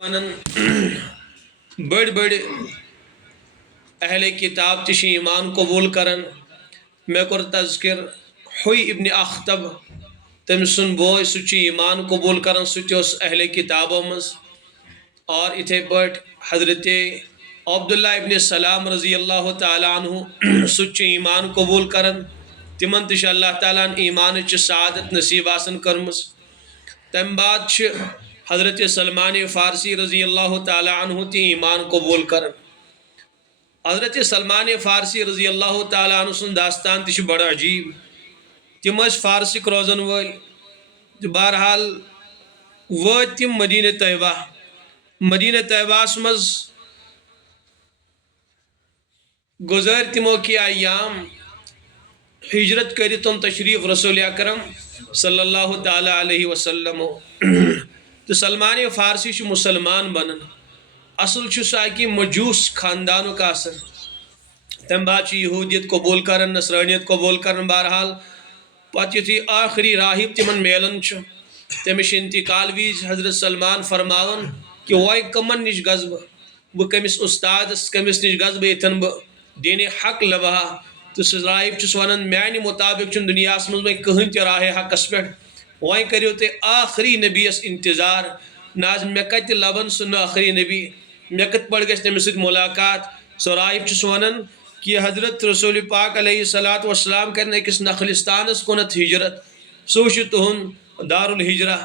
ونن بڑ بڑ اہل کتاب تش ایمان قبول کرن میں کور تذکر ہوئی ابن اختب تم سن بوئے سچ ایمان قبول کرن سچ اہل کتابوں مز اور اتھے پٹ حضرت عبداللہ ابن سلام رضی اللہ تعالیٰ عنہ سچ ایمان قبول کرن تمن تش اللہ تعالیٰ ایمان چ سعادت نصیب آسن کرمز تم بعد حضرت سلمان فارسی رضی اللہ تعالیٰ عنہ تی ایمان قبول کرن حضرت سلمان فارسی رضی اللہ تعالیٰ عنہ سن داستان تش بڑا عجیب تم فارسک روزن ول بہرحال وات تم مدینہ طیبہ مز گزر تمو کی ایام ہجرت کرتن تشریف رسول اکرم صلی اللہ تعالیٰ علیہ وسلم تو سلمان فارسی مسلمان بنن اصل سا کہ مجوس خاندانوں کا اثر تم بعد یہودیت قبول کرن نصرانیت قبول کرن بہرحال پتہ یتھی آخری راہب تمن میلن تمش انتقال ویز حضرت سلمان فرماون کہ وائے کمن نش گز بہ کمس استادس کمس نش گز بتن بہ دین حق لبہا تو سہ راہب چس ونان میانہ مطابق دنیا مز وی کہین تہ راہ حقس پہ وی کریو تھی آخری نبیس انتظار ناز مے کت لبن سہ آخری نبی مے کت پڑ گھس تمس ست ملاقات سہ راہب چس ونان کہ حضرت رسول پاک علیہ الصلوۃ والسلام کرن أکس نخلستانس کنت ہجرت سہ تہن دار الحجرہ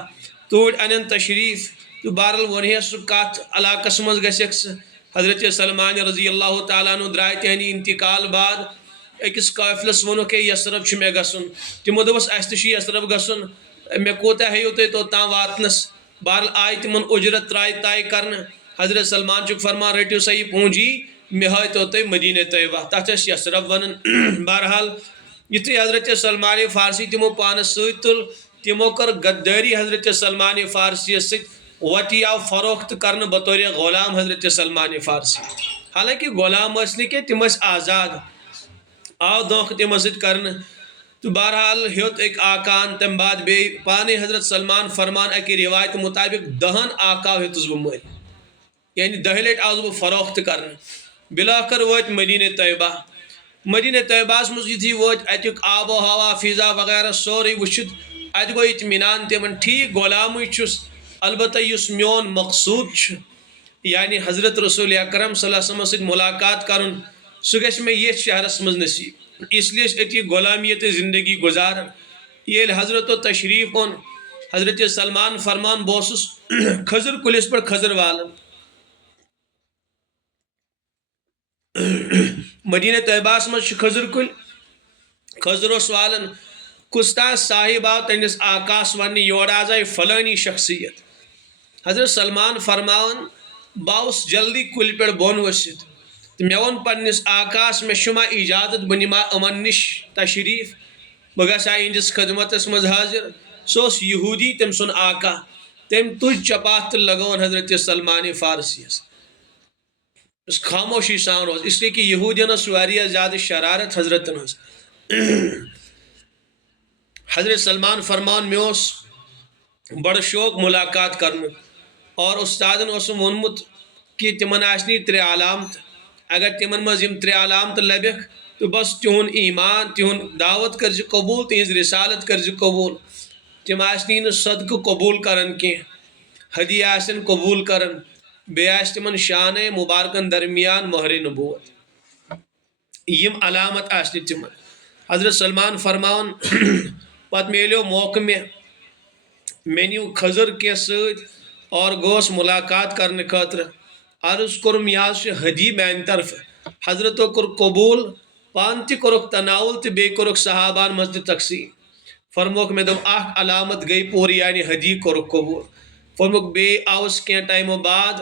توڑ انن تشریف تو بہرحال ونہ سہ کت علاقس مز گھسک حضرت سلمان رضی اللہ تعالیٰ عنہ درائے تہندِ انتقال بعد أکس قافلس ونک ہے یثرب چھ مے گژھن تمو دوس اس تہ یثرب گژھن مے کوتا ہیو تُہۍ توٚتام واتنس بہرحال آئی تمن اجرت ترائی طے کرن حضرت سلمان چھ فرمان رٹو سا یہ پونجی مے ہایتو تُہۍ مدینہ طیبہ تتھ ٲسۍ یثرب ونان بہرحال یتھُے حضرت سلمان فارسی تمو پانس ست تل تمو کر غداری حضرت سلمان فارسی ست وتی آو فروخت کرن بطور غلام حضرت سلمان فارسی حالانکہ غلام ٲسۍ نہٕ کینٛہہ تم ٲسۍ آزاد آو دھوکہ تمن ست کرن تو بہرحال ہیوت ایک آکان تم بعد بے پانے حضرت سلمان فرمان اکی روایت مطابق 10 آکاو ہیتس بہ مر یعنی 10 لٹ آوس بہ فروخت کرن بلاخر وات مدینہ طیبہ مز یتھی وات اتیک آب و ہوا فضا وغیرہ سورے وچھت ات گو اطمینان تمن ٹھیک غلامی چھس البتہ یس میون مقصود یعنی حضرت رسول اکرم صلی اللہ علیہ وسلم ست ملاقات کرن سہ گژھِ مے یتھ شہرس مز نصیب اس لیے اتی غلامیت زندگی گزارن یہ حضرت و تشریف اون حضرت سلمان فرمان بوسس خضر کلس پر خضر والن مدینہ طیبہ مز خضر کل خضرس والن کستا صاحب آو تنس آکاس ون یور آز آئی فلانی شخصیت حضرت سلمان فرماون باؤس جلدی کل پر بون ورست مے ون پنس آکاس مے شما اجازت بہ نما امن نش تشریف بہ گژھا اہندس خدمتس مز حاضر سہ یہودی تم سن آقا تم تج چپات تہ لگون حضرت سلمان فارسی اس خاموشی سان روز اس لیے کہ یہودین واریاہ زیادہ شرارت حضرتن ہز حضرت سلمان فرمان مے اوس بڑا شوق ملاقات کرن اور استادن اوسم وونمت کہ تمن آسنی 3 علامت اگر تمن مز 3 علامت لبک تو بس تہن ایمان تہن دعوت کرز قبول تہذ رسالت کرز قبول تم آسنی ن صدقہ قبول کرن کی ہدیہ آسن قبول کرن بے آس تمن شان مبارکن درمیان مہر نبوت یم علامت آسنی تمن حضرت سلمان فرماون پت میلیو موقع مے نیو خضر کی ست اور گوس ملاقات کرنے خاطر عرض کرم یہ ہدی میان طرف حضرت کور قبول پان تہ کورک تناول تہ بی کورک صحابان مز تہ تقسیم فرموک مے دم اخ علامت گئی پور یعنی ہدی کورک قبول فرموک بی آوس کی ٹائم بعد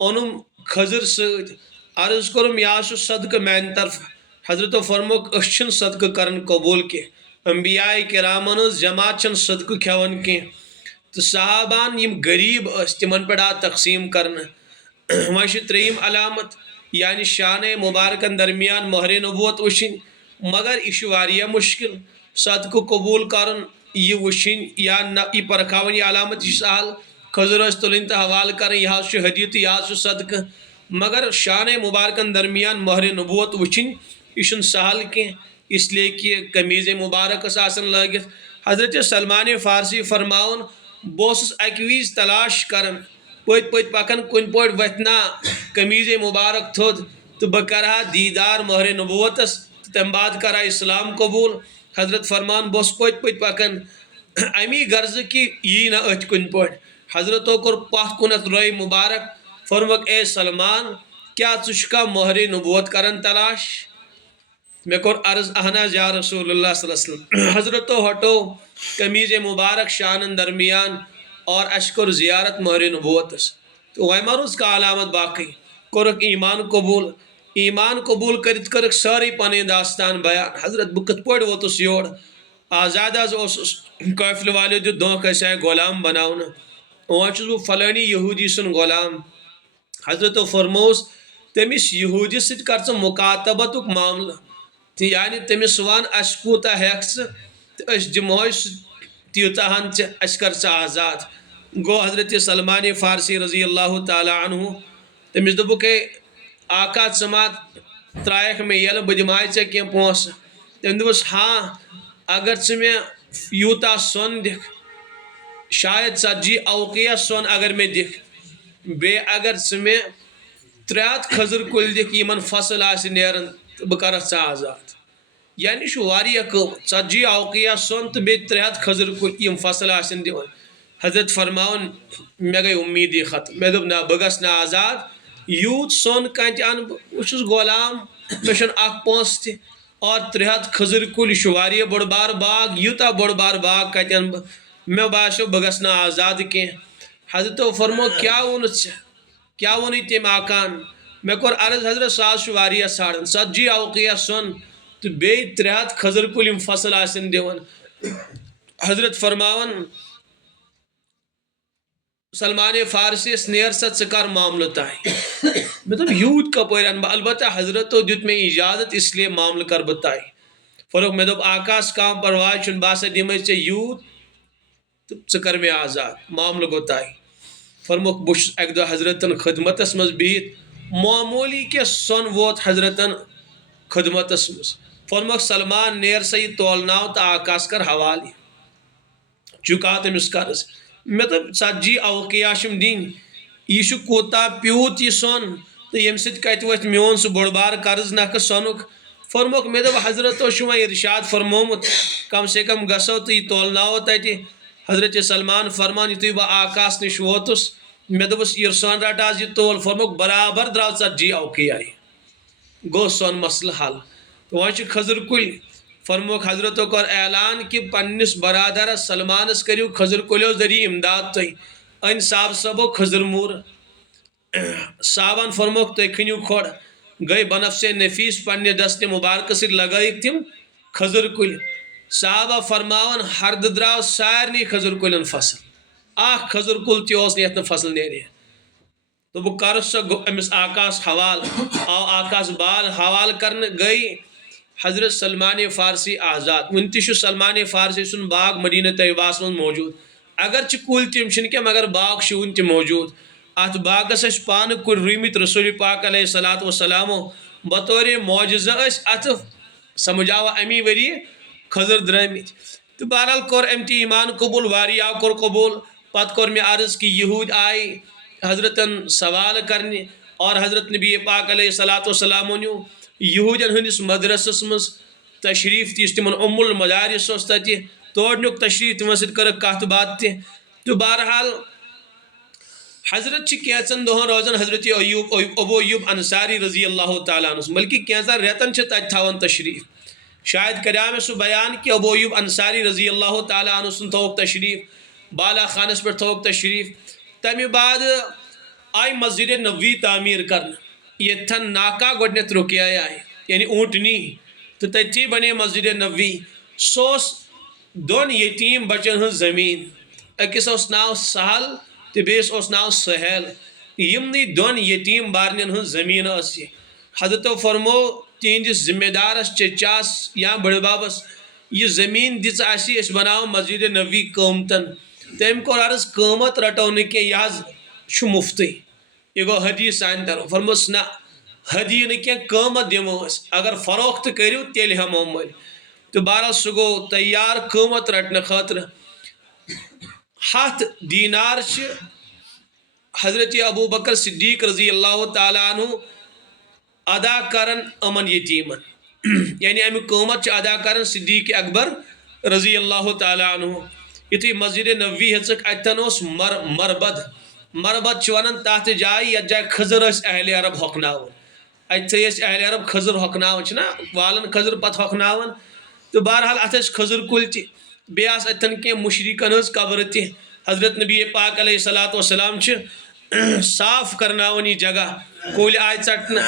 اونم خضر ست عرض کرم یہ صدقہ میان طرف حضرت فرموک اچھن صدقہ کرن قبول کی انبیاء کرامن جماعت چن صدقہ کھیون کی تو صحابان یم غریب اس تمن پڑا تقسیم کرنا وش 3 علامت یعنی شان مبارکن درمیان مہر نبوت وشن مگر یہ مشکل صدقہ قبول کرن یہ وشن یا یہ پرکھاون یہ علامت سہل خضر تلن تو حوالہ کر یہ حدیث تو یہ صدقہ مگر شان مبارکن درمیان مہر نبوت وچن یہ سہل کی اس لیے کہ قمیض مبارک آسن لگت حضرت سلمان فارسی فرماؤن بہس اکہ وز تلاش کرن پت پت پکان کن پہ وتنا قمیض مبارک تھود تو بہ کرہا دیدار مہر نبوتس تم بعد کرا اسلام قبول حضرت فرمان بہس پت پت پکان امی غرض کہ یہ نہ ات کن پہ حضرتو کور پتھ کنت روی مبارک فرمک اے سلمان کیا ثھا مہر نبوت کرن تلاش میں کور عرض اہن یا رسول اللہ صلی اللہ علیہ وسلم حضرتو ہٹو قمیض مبارک شانن درمیان اور اشکر زیارت مہر نبوتس تو ویمر اس کا علامت باقی کورک ایمان قبول کرت کرک ساری پانی داستان بیان حضرت بہ کت پہ ووتس یور آزاد قافلہ والو دیت دھوکہ اسے غلام بناؤن وہاں چھس بہ فلانی یہودی سن غلام حضرت فرموس تمس یہودی ست کر ژٕ مکاتبتک معاملہ یعنی تمس ون اس کوتا ہیک ژٕ اس دمہوے تیوتاہن اس کر ژٕ آزاد گو حضرت سلمان فارسی رضی اللہ تعالی عنہ تمس دوپک ہے آقا ژٕ ما ترائیک میں یل بہ دمائے ژے کینٛہہ پونسہٕ تٔمۍ دوٚپُس ہاں اگر ژٕ مےٚ یوٗتاہ سۄن دِکھ شاید 40 اوقیہ سۄن اگر مےٚ دِکھ بیٚیہِ اگر ژٕ مےٚ 300 کھٔزٕر کُلۍ دِکھ یِمن فصل آسہِ نیران تہٕ بہٕ کرکھ ژٕ آزاد یعنی چھُ واریاہ قۭمت 40 اوقیہ سۄن تہٕ بیٚیہِ 300 کھٔزٕر کُلۍ یِم فصل آسن دِوان حضرت فرماوان مےٚ گٔے اُمیٖدٕے ختم مےٚ دوٚپ نہ بہٕ گژھٕ نہٕ آزاد یوٗت سۄن کتہِ انہٕ بہٕ چھُس غلام مےٚ چھُنہٕ اکھ پونٛسہٕ تہِ اور 300 کھٔزٕر کُلۍ یہِ چھُ واریاہ بوٚڑ بار باغ یوٗتاہ بوٚڑ بار باغ کتہِ انہٕ بہٕ مےٚ باسیو بہٕ گژھٕ نہٕ آزاد کینٛہہ حضرتو فرمو کیٛاہ ووٚنُتھ ژےٚ کیٛاہ ووٚنُے تٔمۍ آقاہن مےٚ کوٚر عرض حضرت سُہ حظ چھُ واریاہ ژھانڈان 40 اوقیہ سۄن تہٕ بیٚیہِ 300 کھٔزٕر کُلۍ یِم فصل آسن دِوان حضرت فرماوان سلمان فارسی یس نیر سا ژٕ کر معاملہٕ تانۍ مےٚ دوٚپ یوٗت کپٲرۍ انہٕ بہٕ البتہ حضرتو دیُت مےٚ اجازت اس لیے معاملہٕ کر بہٕ تانۍ فرق مےٚ دوٚپ آقاہس کانٛہہ پرواے چھُنہٕ بہٕ ہسا دِمے ژےٚ یوٗت تہٕ ژٕ کر مےٚ آزاد معاملہٕ گوٚو تانۍ فرموکھ بہٕ چھُس اکہِ دۄہ حضرتن خدمتس منٛز بِہِتھ معموٗلی کینٛہہ سۄن ووت حضرتن خدمتس منٛز فرموکھ سلمان نیر سا یہِ تولناو تہٕ آقاہس کر حوالہٕ چُکاو تٔمِس قرض مےٚ دوٚپ 40 اوقیہ چھِم دِنۍ یہِ چھُ کوٗتاہ پیوٗت یہِ سۄن تہٕ ییٚمہِ سۭتۍ کتہِ وۄتھِ میون سُہ بوٚڑ بار قرض نکھٕ سۄنُک فرموکھ مےٚ دوٚپ حضرتو چھُ وۄنۍ ارشاد فرمومُت کم سے کم گژھو تہٕ یہِ تولناوو تتہِ حضرت سلمان فرمان یُتھُے بہٕ آقاہس نِش ووتُس مےٚ دوٚپُس یہِ سۄن رٹ حظ یہِ تول فرموکھ برابر درٛاو 40 اوقیہ گوٚو سۄن مسلہٕ حل تہٕ وۄنۍ چھِ کھٔزٕر کُلۍ فرموکھ حضرتو کوٚر اعلان کہ پننس برادرس سلمانس کٔرِو کھٔزٕر کُلیو ذریعہ امداد تُہۍ أنۍ صاحب صٲبو کھٔزٕر موٗر صاحبن فرموکھ تُہۍ کھٔنِو کھۄڑ گٔے بنفسے نفیس پننہِ دستہِ مُبارکہٕ سۭتۍ لگٲیِکھ تِم کھٔزٕر کُلۍ صحابہ فرماوان ہردٕ درٛاو سارنٕے کھٔزٕر کُلٮ۪ن فصل اکھ کھٔزٕر کُل تہِ اوس نہٕ یتھ نہٕ فصل نیرِ تو بہٕ کرٕ سۄ أمِس آقاہس حوالہٕ آو آقاہس بال حوالہٕ کرنہٕ گٔے حضرت سلمان فارسی آزاد وُنہِ تہِ چھُ سلمان فارسی سُنٛد باغ مدینہ طیبہس منٛز موجوٗد اگرچہِ کُلۍ تِم چھِنہٕ کینٛہہ مگر باغ چھُ وُنہِ تہِ موجوٗد اتھ باغس ٲسۍ پانہٕ کُلۍ رُومٕتۍ رسول پاک علیہ الصلوۃ والسلامو بطورِ معجزہ ٲسۍ اتھ سمجھ آوا امی ؤریہِ کھٔزٕر درٛٲمٕتۍ تہٕ بہرحال کوٚر أمۍ تہِ ایمان قبوٗل واریاہو کوٚر قبوٗل پتہٕ کوٚر مےٚ عرض کہ یہوٗدۍ آیہِ حضرتن سوال کرنہِ اور حضرت نبی پاک علیہ الصلوۃ والسلامو نیوٗ یہوٗدٮ۪ن ہٕنٛدِس مدرسس منٛز تشریٖف تہِ یُس تِمن المدارس اوس تتہِ تور نیُک تشریٖف تِمن سۭتۍ کٔرٕکھ کتھ باتھ تہِ تہٕ بہرحال حضرت چھِ کینٛژن دۄہن روزان حضرت ابو ایوب انصاری رضی اللہ تعالیٰ عنہ بلکہ کینٛژن رٮ۪تن چھِ تتہِ تھاوان تشریٖف شاید کریٛاو مےٚ سُہ بیان کہ ابو ایوب انصاری رضی اللہ تعالیٰ عنہ سُنٛد تھووُکھ تشریٖف بالا خانس پٮ۪ٹھ تھووُکھ تشریٖف تمہِ بعد آیہِ مسجد نبوی تعمیٖر کرنہٕ ییٚتھن ناکا گۄڈنٮ۪تھ رُکیے آیہِ یعنی اوٗنٛٹنی تہٕ تٔتھی بنے مسجد نبوی سُہ اوس 2 یتیٖم بچن ہٕنٛز زمیٖن أکِس اوس ناو سہل تہٕ بیٚیِس اوس ناو سہیل یِمنٕے 2 یتیٖم بارنٮ۪ن ہٕنٛز زمیٖن ٲس یہِ حضرتو فرمو تِہنٛدِس ذمہ دارس چچاس یا بٔڑِ ببس یہِ زمیٖن دِژ اسہِ أسۍ بناوو مسجد نبوی قۭمتن تم کور عرض قیمت رٹو نی یہ مفتی یہ گو حدیث سان طرف فرموس نا حدی نی قیمت دمو اگر فروخت کرو تیل ہمو مل تو بہرحال سہ گو تیار قیمت رٹنے خاطر 7 دینار حضرت ابو بکر صدیق رضی اللہ تعالیٰ عنہ ادا کرن امن یتیمن یعنی امیک قیمت ادا کرن صدیق اکبر رضی اللہ تعالیٰ عنہ یتھی مسجد نبوی ہچک اتن اس مربد ونان تحت جائے یت جائے خضر اہل عرب ہۄکھناون اتھے اہل عرب خضر ہۄکھناون والن خضر پتہ ہۄکھناون تو بہرحال ات خضر کل تہ بیٚیہِ آس اتن کی مشرکن ہز قبر تہ حضرت نبی پاک علیہ الصلوۃ والسلام صاف کرناون یہ جگہ کل آئے ٹٹن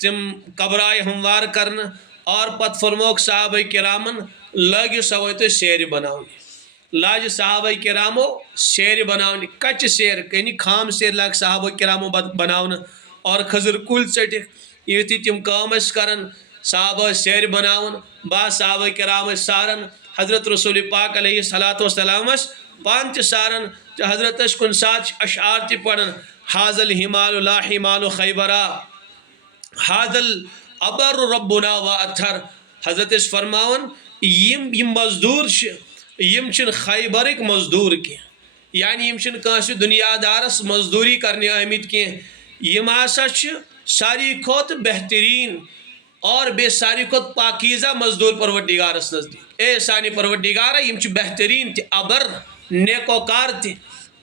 تم قبر آئے ہموار کرنا اور پت فرموک صحابہ کرامن لگو سوے تو سیر بناؤن لاج صحابہ کرامو سیر بناؤن کچ سیر یعنی خام سیر لگ صحابہ کرامو بناؤن اور خضر کل ٹھٹک یتھی تم کام کرن صحابہ سیر بناؤن با صحابہ کرام سارن حضرت رسول پاک علیہ الصلوۃ والسلام پان تہ سارن حضرت کن سات اشعار تہ پڑھن حاضل ہمال لا ہمال خیبرا حاضل ابر ربنا و اتھر حضرت فرماون یم مزدور یم چھن خیبرک مزدور کی یعنی یم چھن کانس دنیا دارس مزدوری کرنے آمت کی یم ہسا ساری کھت بہترین اور بے ساری کھت پاکیزہ مزدور پروردگارس نزدیک اے سانی پروردگارہ یم چھ بہترین تہ ابر نیکوکار تہ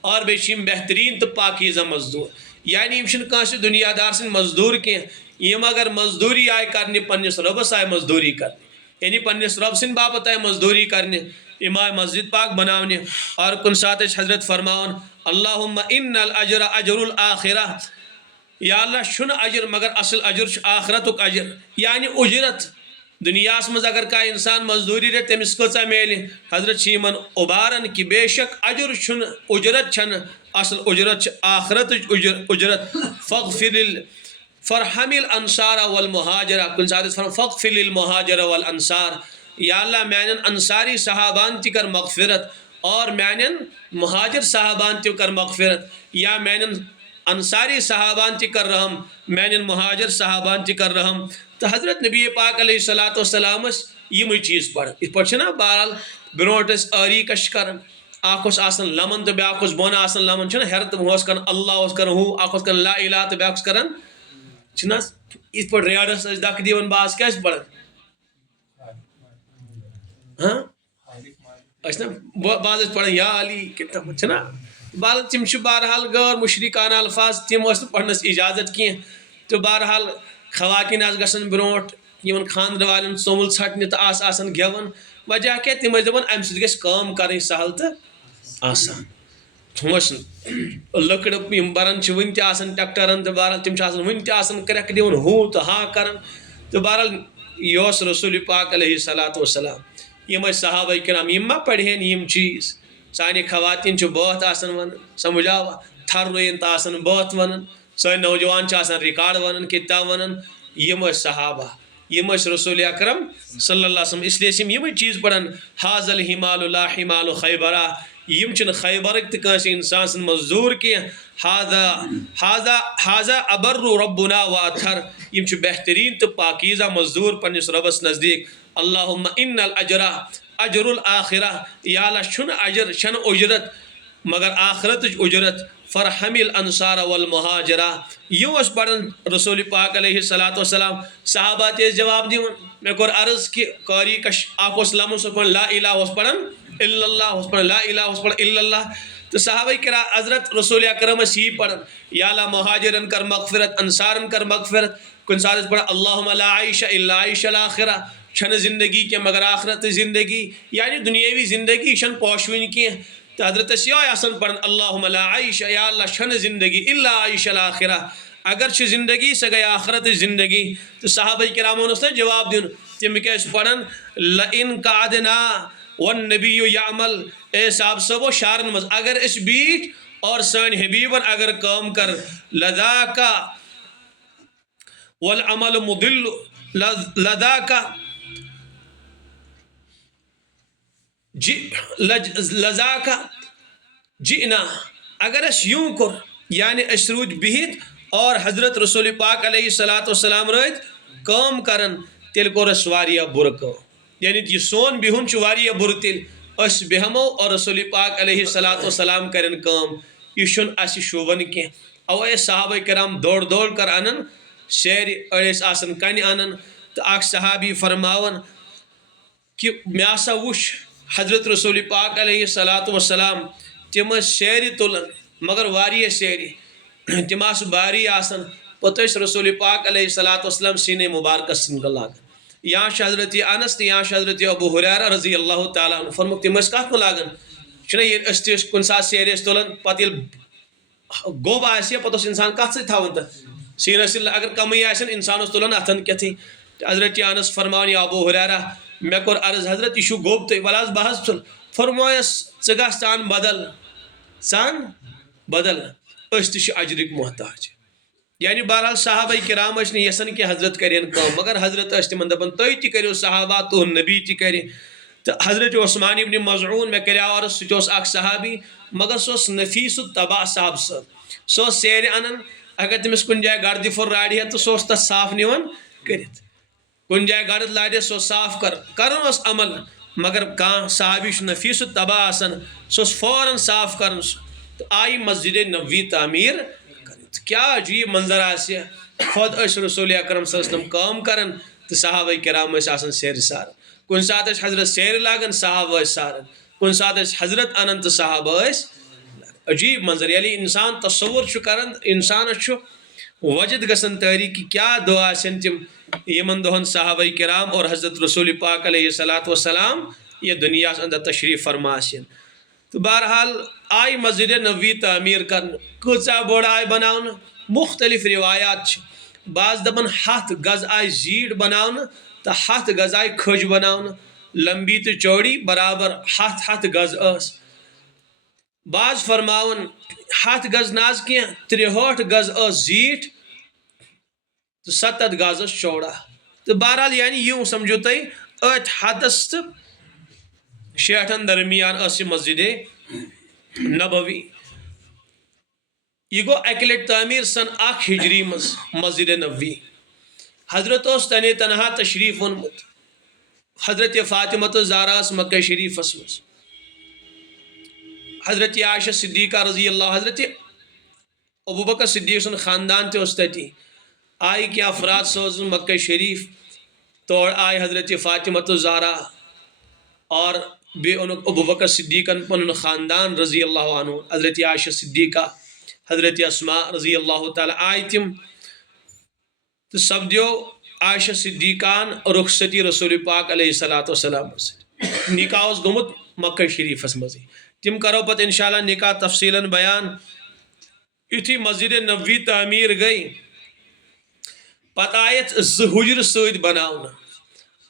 اور بیچ بہترین تو پاکیزہ مزدور یعنی یم کانس دنیا دار سن مزدور کی یم اگر مزدوری آئے کرنے پنس ربس آئے مزدوری کرنے یعنی پنس رب سن باپت آئے مزدوری کرنے یم آئے مسجد پاک بناونے اور کن سات حضرت فرماون اللہم ان الاجر اجر الاخرہ یا اللہ چھن اجر مگر اصل اجر آخرت اجر یعنی اجرت دنیا مز اگر کا انسان مزدوری رٹ تمس کچھ میل حضرت یمن ابارن کہ بے شک اجر چھن اجرت چھن اصل اجرت آخرت اجرت فرحم الانصار والمہاجرہ کن ساتھ فغفر للمہاجر والانصار یا اللہ میانن انصاری صحابان تی کر مغفرت اور میانن مہاجر صحابان تی کر مغفرت یا میانن انصاری صحابان تی کر رحم میانن مہاجر صحابان تی کر رحم تو حضرت نبی پاک علیہ الصلوۃ والسلام یم چیز پڑھ اس پہ بہرحال برونٹ آری کش کران اخ آسان لمن تو بیاکھ بون آسان لمن چھنا ہر تو کران اللہ کران ہو اخ کران لا الہ تو بیاکھ کران چھنا اس پہ ریاڈس دک دیون باس کیا پڑھان ہاں اس باز پڑھان یا علی کتنا چھنا بہرحال تم بہرحال غیر مشرکانہ الفاظ تم پڑھنس اجازت کی تو بہرحال خواتین گھن بروٹ یمن خاندر والن ژوٚمُل ژھٹنہِ تو آسان گیون وجہ کیا تم دپان امہ سۭتۍ گژھِ کٲم کرٕنۍ سہل تو آسان تھوس لکڑ یم بران ون تہ آسان ٹریکٹرن تو بہرحال تم آسان ون تہ آسان کرک دِوان ہو تو ہاں کران تو بہرحال یہ رسول پاک علیہ الصلوۃ والسلام یم صحابہ کرام یم ما پڑھین یم چیز سانہ خواتین بات آسان ون سمجھاوا تھر روین تو آسان بات ونان سن نوجوان آسان ریکارڈ ونان کتاب ونان یم صحابہ یم رسول اکرم صلی اللہ علیہ وسلم اس لیے یم چیز پڑھان حاضل ہمال لا ہمال خیبرا یم چھن خیبرک تہ کانس انسان سن مزدور کی حاضا ابر ربنا و اطہر یم چھ بہترین تو پاکیزہ مزدور پنس ربس نزدیک اللہم ان الاجر اجر الاخرہ یا اللہ چھن اجر چھن اجرت مگر آخرت اجرت فرحم الانصار والمہاجرہ یوں اس پڑھن رسول پاک علیہ الصلوۃ والسلام صحابہ تے جواب دیون میں کور عرض کہ قاری کش آکوس لمن سو لا الہ اس پڑھن الا اللہ اس پڑھن لا الہ اس پڑھن الا اللہ تو صحابہ کرا حضرت رسول اکرم سی پڑھن یا اللہ مہاجرن کر مغفرت انصارن کر مغفرت کن ساتھ پڑھا اللہم لا عیش الا عیش الاخرہ چھن زندگی کے مگر آخرت زندگی یعنی دنیاوی زندگی چھن پوشوین کی تو حضرت آسان پڑھن اللہم لا عیش یا اللہ چھن زندگی الا عیش الاخرہ اگر چھ زندگی سہ گئی آخرت زندگی تو صحابہ کرامون اس نے جواب دین تم کیا پڑھن لئن قعدنا والنبی یعمل اے صاحب صبو شارن مز اگر اس بیٹ اور سان حبیبن اگر کام کر لذاکا والعمل مضل لذاکا لذاکا جئنا اگر اس یوں کر یعنی اس روج بہت اور حضرت رسول پاک علیہ السلام رت کام کرن تیل کور اس واریا بر کام یعنی یہ سون بہن واریا بر تیل اس بہمو اور رسول پاک علیہ السلام کرن کام یہ شن اس شوبن کی اوے صحابہ کرام دوڑ دوڑ کر انن شیر اڑیس آسن کن انن تو اخ صحابی فرماون کہ میں سا وش حضرت رسول پاک علیہ السلام تم شیر تلن مگر واریہ شیری تم باری آسن پتہ رسول پاک علیہ السلام سینے مبارکہ سن لاگن یا حضرت انس تو یا حضرت ابو ہریرہ رضی اللہ تعالیٰ عنہ فرموک تم کت لاگن چھ یہ کن سات سیر تلان پتہ گوب آسہ پتہ انسان کت سی تھاون تک سینس اگر کمی آسن انسان تلان اتھن کتھی حضرت انس فرمان یا ابو ہریرہ مے کور عرض حضرت یہ گوب تو ول بہت تل فرمایس ژٕ گژھ سان بدل اس تہ اجرک محتاج یعنی بہرحال صحابہ کرام نا یسن کہ حضرت کرین کام مگر حضرت تمن دپان تُہۍ تہِ کٔرِو صحابہ تُہُنٛد نبی تہِ کرِ تو حضرت عثمان ابن مظعون مے کریو عرض سہ اخ صحابی مگر سہ نفیس الطبع صاحب سہ سیر انان اگر تمس کن جائے گرد پھر راڑی تو سہ تک صاف نیوان کرت کن جائے گرد لاڑے سہ صاف کرن عمل مگر کان صحابی نفیس الطبع آسان سہ فوراً صاف کرن تو آئی مسجد نبوی تعمیر کیا عجیب منظر آسہ خود رسول اکرم صلی اللہ علیہ وسلم کام کرن تو صحابہ کرام آسان سیر سارن کن سات حضرت سیر لاگن صحابہ سارن کن سات حضرت انن تو صحابہ عجیب منظر یعنی انسان تصور کرن انسان وجد گسن تحریک کہ کیا دعا آسن تم یمن دہن صحابہ کرام اور حضرت رسول پاک علیہ السلام یہ دنیا اندر تشریف فرما آسن تو بہرحال آئی مسجد نبوی تعمیر کرن کچا بوڑ آئی بناون مختلف روایات بعض دپن 7 گز آئی زیڑ بناون تو 7 گز آئی کھج بناون لمبی تو چوڑی برابر 7 گز اس بعض فرماون 7 گز ناز کی 63 گز اس زیٹ تو 7 گز اس چوڑا تو بہرحال یعنی یوں سمجھو تھی 8 حدس 60 درمیان اس مسجد نبوی یہ گو اکہ لٹ تعمیر سن 1 ہجری مز مسجد نبوی حضرت اس تنہ تنہا تشریف اونمت حضرت فاطمہ زہرا مکہ شریف مز حضرت عائشہ صدیقہ رضی اللہ حضرت ابوبکر صدیق سن خاندان تے اس تتی آئی کہ افراد سوزن مکہ شریف توڑ آئی حضرت فاطمہ زہرا اور بے ابوبکر صدیقن پن خاندان رضی اللہ عنہ حضرت عائشہ صدیقہ حضرت اسماء رضی اللہ تعالی آئی تم تو سپدیو عائشہ صدیقان رخصتی رسول پاک علیہ السلام نکاح گومت مکہ شریفس مزے تم کرو پتہ انشاءاللہ نکاح تفصیلا بیان یتھی مسجد نبوی تعمیر گئی پتہ آیت 2 حجر سید بناون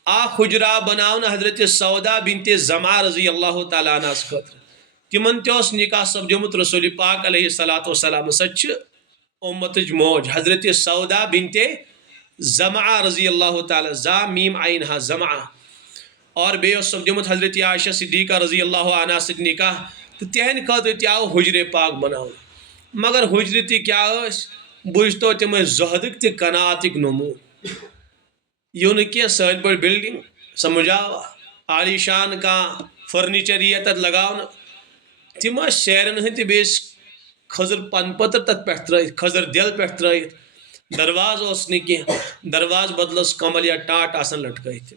اخ حجرہ بناون حضرت سودا بنت زمعہ رضی اللہ تعالیٰ عنہ خاطر تمن تس نکاح سپدیومت رسول پاک علیہ السلام سچ امت موج حضرت سودا بنت زمعہ رضی اللہ تعالیٰ زا میم عین ہا زمعہ اور بے سپدیومت حضرت عائشہ صدیقہ رضی اللہ عنہ ست نکاح تو تہن خاطر تہ آو حجر پاک بناون مگر حجر تہ کیا بوجھتو تم زہدک تہ قناعتک نمون یہ کی سن پہ بلڈنگ سمجھاوا عالی شان کا فرنیچر یہ تک لگاؤن تم شیرن ہند بیس خضر پن پتر تک پہ ترت خضر دل پہ ترت درواز اس نی درواز بدلس کمل یا ٹاٹ آسان لٹکت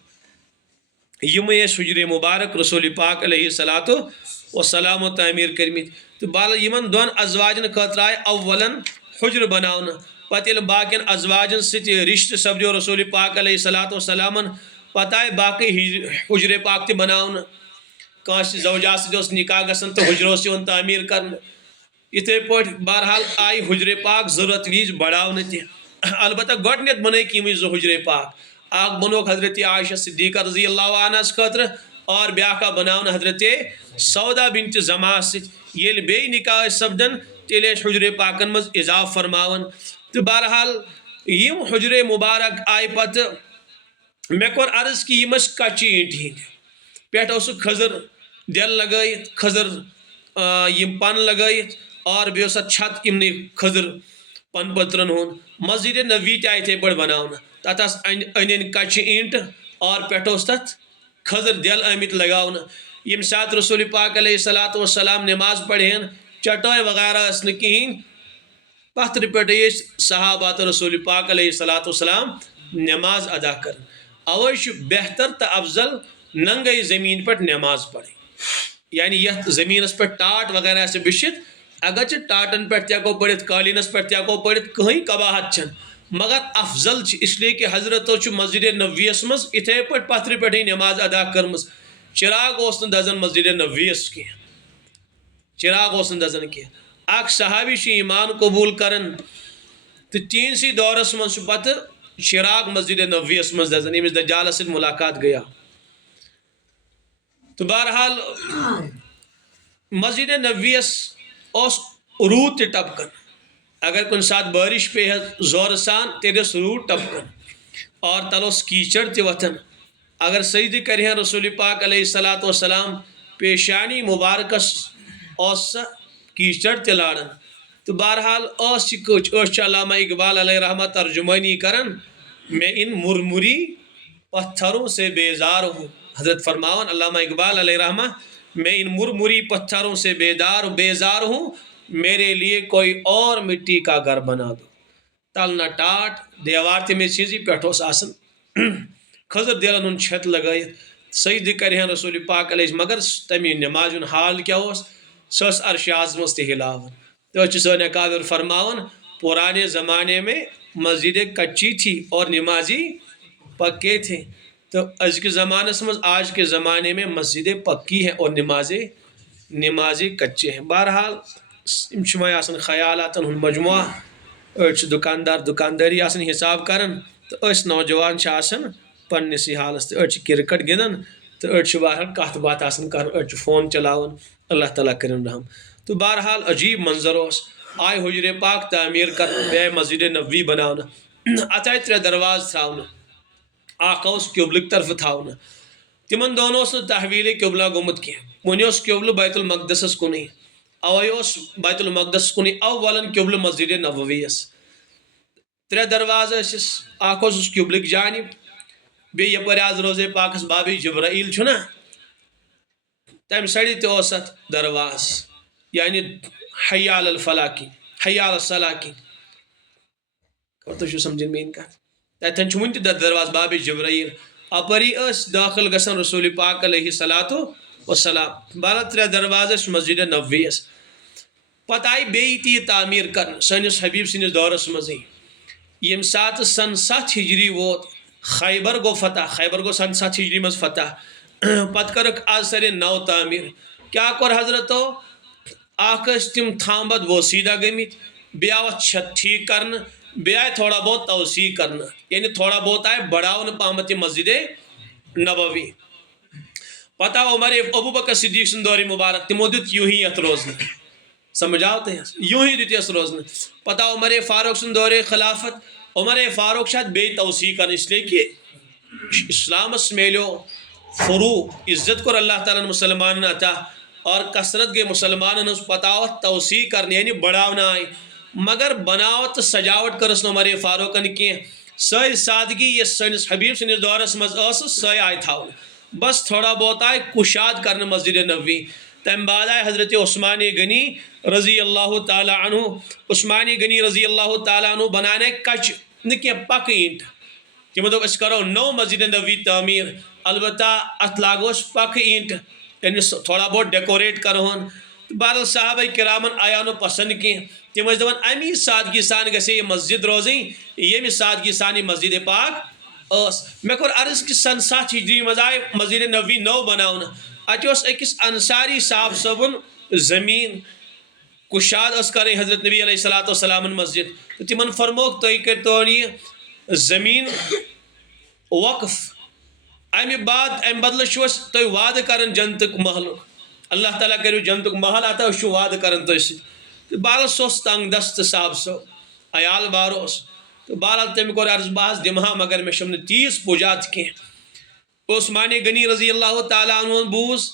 یم حجر مبارک رسول پاک علیہ السلام تعمیر کرمت تو بال یمن دون ازواجن خاطر آئے اولن حجر بناون پتہ یل باقین ازواجن ست رشتہ سپدیو رسول پاک علیہ السلام پتہ آئے باقی حجر پاک تہ بناون کانس زوجات ست نکاح گژھان تو حجر یون تعمیر کرن اتھے پٲٹھۍ بہرحال آئی حجر پاک ضرورت وز بڑھاون تہ البتہ گۄڈنیتھ بنٲیِکھ یِمٕے 2 حجر پاک اکھ بنوک حضرت عائشہ صدیقہ رضی اللہ عنہ خاطر اور بیاکھ بناون حضرت سودا بنت زمعہ ست یل بیٚیہِ نکاح سپدن تیل حجر پاکن مز اضاف فرماون تو بہرحال یم حجر مبارک آئی پتہ مے کور عرض کہ یم کچی اینٹ ہند پہ خضر دل لگائت خضر یم پن لگائت اور بیس چھت امن خضر پن پترن ہون مسجد نبوی تہ اتھے پہ بناؤن تت ان کچہ اینٹ اور پٹھوس تت خضر دل آمت لگاؤن یم سات رسول پاک علیہ الصلوۃ والسلام نماز پڑھین چٹائی وغیرہ اس کہین پتھر پہ صحابات رسول پاک علیہ الصلوۃ والسلام نماز ادا کرن اوے بہتر تو افضل ننگے زمین پہ نماز پڑھیں یعنی یت زمینس پہ ٹاٹ وغیرہ سے بچھت اگرچہ ٹاٹن پہ تہ پڑھت قالینس پہ تہ پڑھت کہیں قباحت چھن مگر افضل اس لیے کہ حضرتو مسجد نبویس مز اتھے پہ پتھر پہ نماز ادا کرم چراغ اس دزن مسجد نبویس کی چراغ اس دزن کی اخ صحابی ایمان قبول کرن تو تینسی دورس مز پتہ چراغ مسجد نبویس مز دزن یمس دجالس سۭتۍ ملاقات گیا تو بہرحال مسجد نبویس اس روٗد تہ ٹپکن اگر کن سات بارش پہ زور سان تیل روٗد ٹپکن اور تلوس کیچڑ تہ وتھن اگر سجدہ کرہن رسول پاک علیہ الصلوۃ والسلام پیشانی مبارکس سا کیچڑ تہ لارن تو بہرحال کچھ علامہ اقبال علیہ رحمہ ترجمانی کرن میں ان مرمری پتھروں سے بیزار ہوں حضرت فرماون علامہ اقبال علیہ رحمہ میں ان مرمری پتھروں سے بیزار ہوں میرے لیے کوئی اور مٹی کا گھر بنا دو تل نہ ٹاٹ دیوار تہ میری پٹھوس آسن خضر دلن ہند چھت لگائت سجدہ کرہن رسول پاک علیہ مگر تمی نماز حال کیا سس عرش اعظمس تہ ہلاون تو سن اکابر فرماون پرانے زمانے میں مسجدیں کچی تھی اور نمازی پکے تھے تو آج کے زمانس مز آج کے زمانے میں مسجدیں پکی ہیں اور نمازی کچے ہیں بہرحال آسان خیالاتن ہند مجموعہ اڑ دکاندار دکانداری آسان حساب کرن تو اس نوجوان آسان پنسے حالس تو اڑ کرکٹ گندان تو اڑ بہرحال کت بات آسان کر اڑ فون چلاون اللہ تعالیٰ کرن رحم تو بہرحال عجیب منظر اس آئے حجر پاک تعمیر کر بے مسجد نبوی بناون ات آئے 3 درواز تھاون اخ قبلک طرف تھاون تمن دون تحویل قبلہ گومت کی ون قبل بیت المقدس کن اوے بیت المقدس کن اولن قبل مسجد نبویس 3 درواز اخ قبلک جانب بی یپر آز روزے پاکس باب جبرائیل چھنا تم سڑی تہ درواز یعنی حی علی الفلاح کی حی علی الصلاح کی تو سمجھن مین کت تتن ون تہ درواز باب جبرائیل اپری داخل گسن رسول پاک علیہ الصلوۃ والسلام بہرحال 3 درواز مسجد نبویس پتہ آئی بیٚیہِ تہِ یہِ تعمیٖر کرنہٕ سٲنِس حبیٖب سٕنٛدِس دورس منٛزٕے ییٚمہِ ساتہٕ سن 7 ہجری ووت خیبر گوٚو فتح خیبر گوٚو سن 7 ہجری منٛز فتح پتہٕ کٔرٕکھ آز سارے نو تعمیٖر کیٛاہ کوٚر حضرتو اکھ ٲسۍ تِم تھامبد بوسیٖدہ گٔمٕتۍ بیٚیہِ آو اتھ چھت ٹھیٖک کرنہٕ بیٚیہِ آیہِ تھوڑا بہت توسیع کرنہٕ یعنی تھوڑا بہت آیہِ بڑاونہٕ پہمتھ یہِ مسجد نبوی پتہ آو عمر ابو بکر صدیق سُنٛد دورِ مبارک تِمو دیُت یوٗں ہی یتھ روزنہٕ سمجھ آو تۄہہِ یوٗں ہی دیُت یس روزنہٕ پتہ آو عمر فاروق سُنٛد دورِ خلافت عمر فاروق چھِ اتھ بیٚیہِ توسیع کران اس لیے کہ اسلامس میلیو فروغ عزت کوٚر اللہ تعالیٰ مسلمانن عطا اور کثرت گئی مسلمانن ہٕنٛز پتہ آو اتھ توسیع کرنہٕ یعنی بڑاونہٕ آیہِ مگر بناوت تہٕ سجاوٹ کٔرٕس نہٕ عمر فاروقن کینٛہہ سۄے سادگی یۄس سٲنِس حبیٖب سٕنٛدِس دورس منٛز ٲسٕس سۄے آیہِ تھاونہٕ بس تھوڑا بہت آیہِ کُشاد کرنہٕ مسجد نبوی تمہِ بعد آیہِ حضرت عثمان غنی رضی اللہ تعالیٰ عنہ عثمان غنی رضی اللہ تعالیٰ عنہ بنانے کچہِ نہٕ کینٛہہ پکہٕ اینٹ تمو دوٚپ أسۍ کرو نو مسجد نبوی تعمیٖر البتہ اتھ لاگو أسۍ پکہٕ اینٹ یعنی تھوڑا بہت ڈیکوریٹ کرہون بہرحال صحابہ کرامن آیو نہٕ پسند کینٛہہ تم ٲسۍ دپان امی سادگی سان گژھِ یہِ مسجد روزٕنۍ ییٚمہِ سادگی سان یہِ مسجد پاک ٲس مےٚ کوٚر عرض کہ سن 7 ہجری منٛز آیہِ مسجد نبوی نو بناونہٕ اتہِ اوس أکِس انصاری صاحب صٲبُن زٔمیٖن کُشاد ٲس کرٕنۍ حضرت نبی علیہ الصلوۃ والسلامن مسجد تہٕ تِمن فرمووُکھ تُہۍ کٔرۍتون یہِ زٔمیٖن وقف امہِ بعد امہِ بدلہٕ چھُ أسۍ تُہۍ وعدٕ کران جنتُک محلُک اللہ تعالیٰ کٔرِو جنتُک محل عطا أسۍ چھِ وعدٕ کران تۄہہِ سۭتۍ تہٕ بہرحال سُہ اوس تنگ دست صاحب صٲب عیال بار اوس تہٕ بہرحال تٔمۍ کوٚر عرض بہٕ حظ دِمہٕ ہا مگر مےٚ چھُم نہٕ تیٖژ پُجات کینٛہہ عثمان غنی رضی اللہ تعالیٰ عنہ بوٗز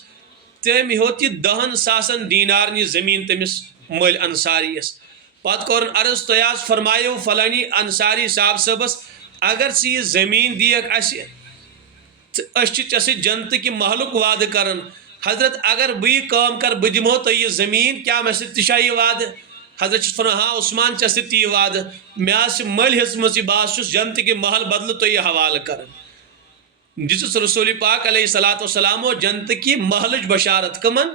تم ہیوت یہ 10,000 دینار نی زمین تمس مل انصاری یس پت کورن عرض تہ آز فرمایو فلانی انصاری صاحب صبس اگر ژٕ یہ زمین دیکھ اسہ ژے جنت کہ محلک وعدہ کرن حضرت اگر بہ یہ کام کر بہ دمو تہ یہ زمین کیا مے سۭتۍ تہ چھا یہ وعدہ حضرت چھ فرمان ہاں عثمان ژے سۭتۍ تہ یہ وعدہ مے آس مل ہیژمٕژ یہ بہٕ چھس جنت کہ محل بدلہ تہ یہ حوالہ کران دِژٕس رسول پاک علیہ الصلوۃ والسلام جنت کی محلچ بشارت کمن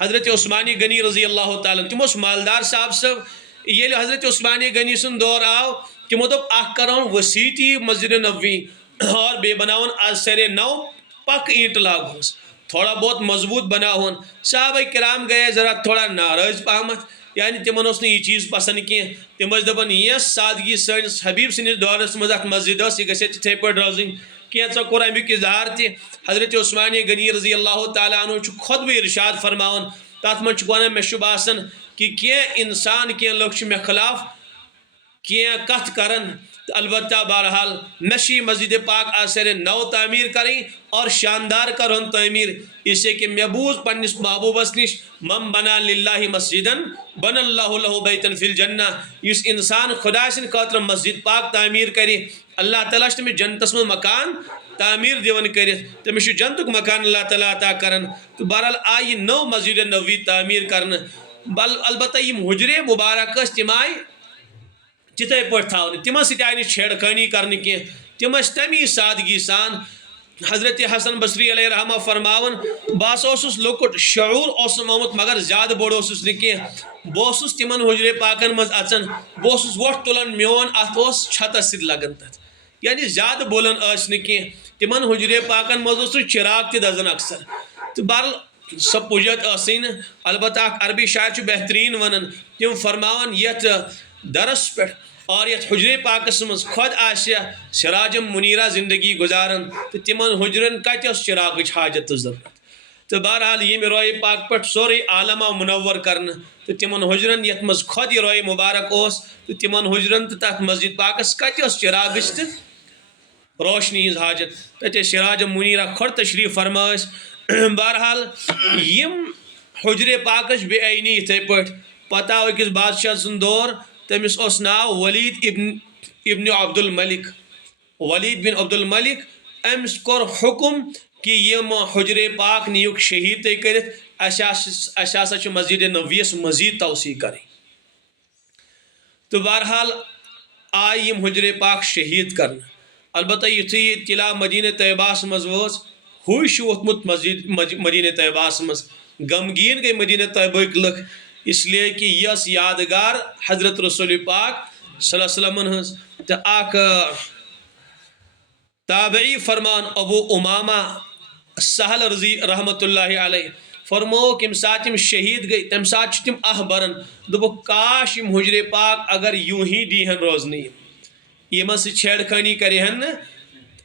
حضرت عثمانی غنی رضی اللہ تعالیٰ تم مالدار صاحب صاحب یل حضرت عثمانی غنی سن دور آو تمو دپ اخ کرون وسیعتی مسجد نبوی اور بے بناون از سر نو پک اینٹ لاگوس تھوڑا بہت مضبوط بناون صحابہ کرام گئے ذرا تھوڑا ناراض پہمت یعنی تمن اس یہ چیز پسند کی تم دپان یہ سادگی سنس حبیب سندس دورس مز ات مسجد یہ گھے تھے پہ روزن کینچا کور امیک اظہار تہ حضرت عثمانی غنی رضی اللہ تعالیٰ عنہ خطبہ ارشاد فرماون تات من ونان مے باسان کہ کی انسان کی لوگ مے خلاف کی کت کرن البتہ بہرحال مے مسجد پاک آسر نو تعمیر کریں اور شاندار کرن تعمیر اس سے کہ مے بوز پنس محبوبس نش من بنا للہ مسجدن بن اللہ لہ بیتن فی الجنہ اس انسان خدا سن خاطر مسجد پاک تعمیر کری اللہ تعالیٰ تمہیں جنتس میں مکان تعمیر دیون کرت تمس جنتک مکان اللہ تعالیٰ عطا کرن تو بہرحال آئی نو مسجد نبوی تعمیر کرن بل البتہ یم حجرے مبارک تم آئی تتھے پہ تھاؤن تم سی آئی چھیڑ خانی کرنے کی تم تمی سادگی سان حضرت حسن بصری علیہ رحمہ فرماون بس لکٹ شعور آمت مگر زیادہ بوڑ کی بہس تمن حجرے پاکن مز اچان بہس ووٹ تلان میون ات چھتس ست لگان تر یعنی زیادہ بولن کی تمن حجرے پاکن مز چراغ تہ دزان اکثر تو بہرحال سو پجت ثن البتہ عربی شاعر بہترین ونان تم فرماون یت درس پہ اور یت حجرے پاکس مز خود آسہ سراجم منیرہ زندگی گزارن تو تمن حجرن کت چراغ حاجت تو ضرورت تو بہرحال یہ روئے پاک پہ سوری عالمہ منور کرنا تو تمن حجرن یت مز خود یہ روئے مبارک اس تو تمن حجرن تو تک مسجد پاکس کت چراغ تو روشنی ہز حاجت تت سراج منیرہ کھڑ تشریف فرمائش بہرحال یم حجرے پاکش بے عینی اتھے پہ پتہ آو أکس بادشاہ سن دور تمس اس ناو ولید ابن عبد الملک ولید بن عبد الملک امس کور حکم کہ یم حجرے پاک نیوک شہید تے کرت اساسا چھ مسجد نبویس مزید توسیع کریں تو بہرحال آئی یم حجرے پاک شہید کرنا البتہ یتھی اطلاع مدینہ طیبہ مز وز ہوش ووتمت مسجد مدینہ طیبہ مز غمگین گئی مدینہ طیبہ لکھ اس لیے کہ یس یادگار حضرت رسول پاک صلی اللہ علیہ وسلم ہز تو اک تابعی فرمان ابو امامہ سہل رضی رحمت اللہ علیہ فرمو کہ سات شہید گئی تم سات تم برن دپک کاش یم حجرے پاک اگر یوں ہی دیہن روزنی یمن سے چھیڑ خانی کرہن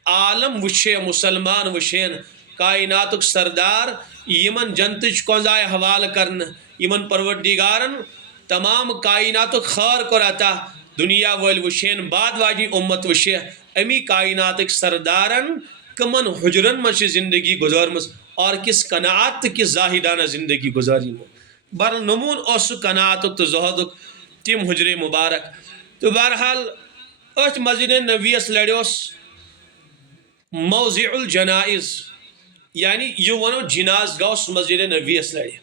عالم وچھے مسلمان وچھین کائناتک سردار یمن جنتچ کنزائے حوالہ کرن یمن پروردگارن تمام کائناتک خار کور عطا دنیا ول وچھین بعد واجی امت وچھے امی کائناتک سردارن کمن حجرن مچ زندگی گزارمس اور کس قناعت کس زاہدانہ زندگی گزاری بر نمون اس قناعتک تو زہدک تم حجرے مبارک تو بہرحال ات مسجد نبویس لڑیوس موضع الجنائز یعنی یہ ونو جناز گوس مسجد نبویس لڑی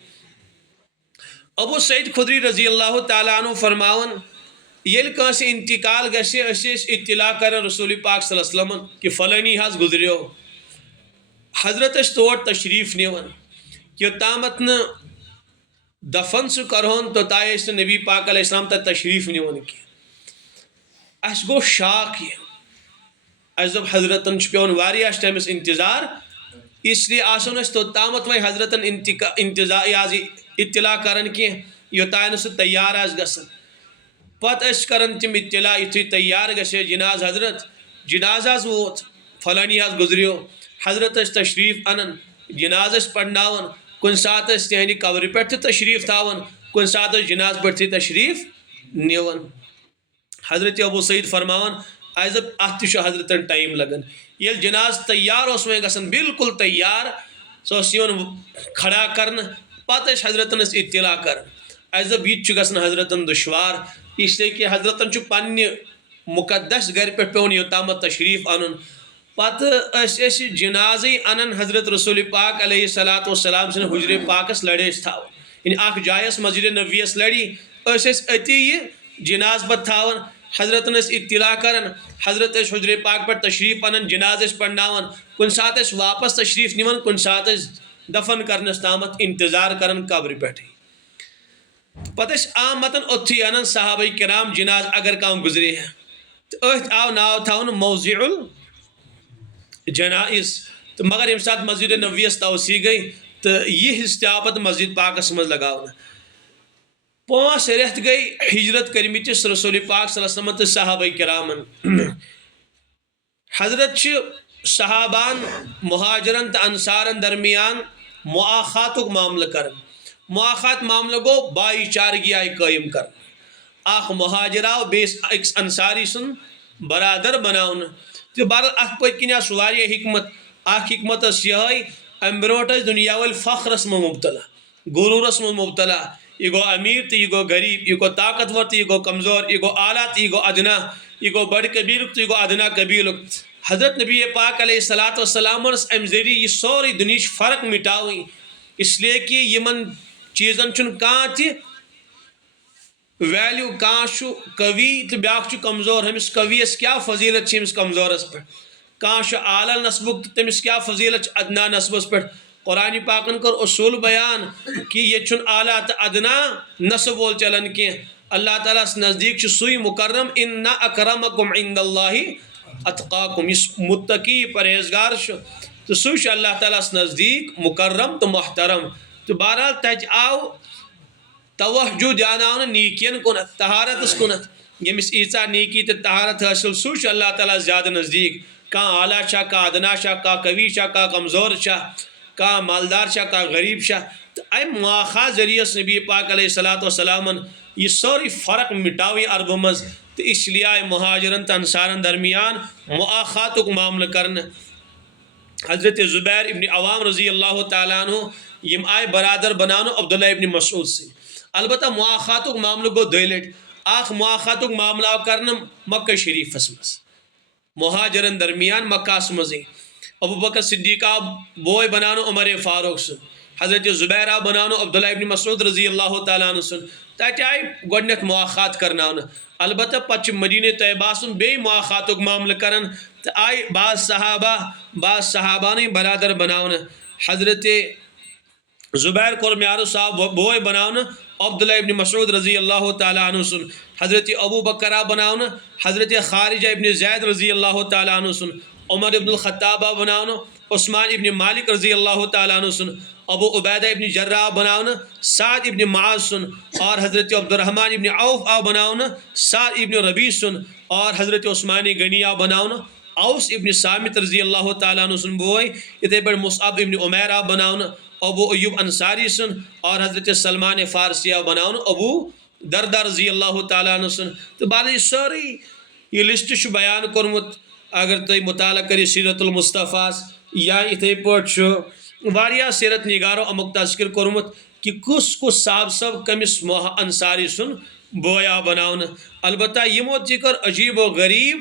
ابو سعید خدری رضی اللہ تعالیٰ عنہ فرماون یل کانس انتقال گھے اطلاع کر رسول پاک صلی اللہ علیہ وسلم کہ فلانی حض گزریو حضرت تور تشریف نیون کہ تامت ن دفن سہ کرہون تو تائس نبی پاک علیہ السلام تک تشریف نیون کی اس گو شاک یہ اس دب حضرتن پیون واریاہ ٹائمس انتظار اس لیے آسن اس تو تامت وی حضرتن انتظار اطلاع کرن کی یوتائن سہ تیار آس گسن پت اس کرن تم اطلاع یتھی تیار گھے جناز حضرت جناز ووت فلانی حض گزریو حضرت اس تشریف انن جناز پڑناون کن سات تہندی قبر پہ تشریف تھاون کن سات جناز پہ تشریف نیون حضرت ابو سعید فرماون ات حضرتن ٹائم لگن یل جناز تیار اس میں گسن بالکل تیار سہ کھڑا کرنا پتہ حضرتن اطلاع کر دب یہ گھن حضرتن دشوار اس لیے کہ حضرتن پنہ مقدس گر پہ پیون یوتام تشریف ان پتہ جنازی انان حضرت رسول پاک علیہ الصلوۃ والسلام سن حجر پاکس لڑیس تھا یعنی اخ جائس مسجد نبویس لڑی اتی یہ جناز پہ تھاون حضرتن اطلاع کران حضرت حجر پاک پہ تشریف انان جناز پڑھناون کن سات واپس تشریف نیون کن سات دفن کرنس تامت انتظار کران قبر پہ پتہ آمتن اوتھی انان صحابہ کرام جناز اگر کم گزرے ات آو ناو تھاون موضع الجنائز تو مگر یم سات مسجد نبویس توسیع گئی تو یہ حصہ آو پتہ مسجد پاکس مز لگاؤن 5 رٮ۪تھ گئی ہجرت کرمتس رسول پاک صلی اللہ علیہ وسلم تو صحابہ کرامن حضرت صحابان مہاجرن تو انصارن درمیان مؤاخاتک معاملہ کرن مؤاخات معاملہ گو بائی چارگی آئی قائم کر اخ مہاجر آو بیس اکس انصاری سن برادر بناون تو بہرحال ات پت کن واریاہ حکمت اخ حکمت یہ ام بروٹ دنیا ول فخرس من مبتلا غرورس من مبتلا یہ گو امیر تو یہ گو غریب یہ گو طاقتور تو یہ گو کمزور یہ گو اعلیٰ تو یہ گو ادنا یہ گو بڑ قبیلک تو یہ گو ادنا قبیلک حضرت نبی پاک علیہ الصلوۃ والسلام ام ذریعہ یہ سوری دنیش فرق مٹاویں اس لیے کہ یمن چیزن چھ کان تہ ویلیو کان قوی تو بیاکھ کمزور ہمس قویس کیا فضیلت ہمس کمزورس پہ کان اعلیٰ نسبک تو تمس کیا فضیلت ادنا نسبس پہ قرآن پاکن کر اصول بیان کہ یہ چھن اعلیٰ تو ادنا نسب وول چلان کی اللہ تعالیٰ نزدیک سوئی مکرم ان اکرمکم عند اللہ اتقاکم اس متقی پرہیزگار تو سوئی اللہ تعالیٰ نزدیک مکرم تو محترم تو بہرحال تج آو توجہ دیاناون نیکین کنت طہارتس کنت یمس ایچا نیکی تو طہارت حاصل سوئی اللہ تعالیٰ زیادہ نزدیک کان اعلیٰ چھا کا ادنا چھا کا قوی چھا کا کمزور چھا کا مالدار چھا کا غریب چھا تو اے مواخا ذریعہ نبی پاک علیہ الصلوۃ والسلام یہ سوری فرق مٹاوی عرب مز تو اس لیے آئے مہاجرن تو انصارن درمیان مؤاخاتک معاملہ کرن حضرت زبیر ابن عوام رضی اللہ تعالیٰ عنہ یم آئے برادر بنانو عبداللہ ابن مسعود سے البتہ مؤاخاتک معاملہ گو دلٹ اخ مؤاخاتک معاملہ کرن مکہ شریف مز مہاجرن درمیان مکہ مزیں ابو بکر صدیقہ بوئے بنانو عمر فاروق سن حضرت زبیرہ بنانو عبداللہ ابن مسعود رضی اللہ تعالیٰ عنہ سن تاکہ آئی گوڑنیت مواخات کرناون البتہ پچ مدینہ طیبہ سن بے مواخاتک معاملہ کرن تو آئی بعض صحابانی برادر بناون حضرت زبیر کور میارو صاحب بوئے بناون عبداللہ ابن مسعود رضی اللہ تعالیٰ عنہ سن حضرت ابو بکرہ بناون حضرت خارجہ ابن زید رضی اللہ تعالیٰ عنہ سن عمر ابن الخطابہ بناون عثمان ابن مالک رضی اللہ تعالیٰ عنہ سن ابو عبیدہ ابن جراح بناون سعد ابن معاذ سن اور حضرت عبد الرحمن ابن عوف آ بناون سعد ابن ربیع سن اور حضرت عثمان غنی آ بناون اوس ابن صامت رضی اللہ تعالیٰ عنہ سن بوئے اتھے پہ مصعب ابن عمیر آ بناون ابو ایوب انصاری سن اور حضرت سلمان فارسی آ بناون ابو دردہ رضی اللہ تعالیٰ عنہ سن تو بعد یہ ساری یہ لسٹ بیان کورمت اگر تھی مطالعہ کری سیرت المصطفیٰ یا اتھے پہ واریاہ سیرت نگارو امک تذکر کورمت کہ کس کس صاحب صاحب کمس انصاری سن بویا بناون البتہ یمو تہ کر عجیب و غریب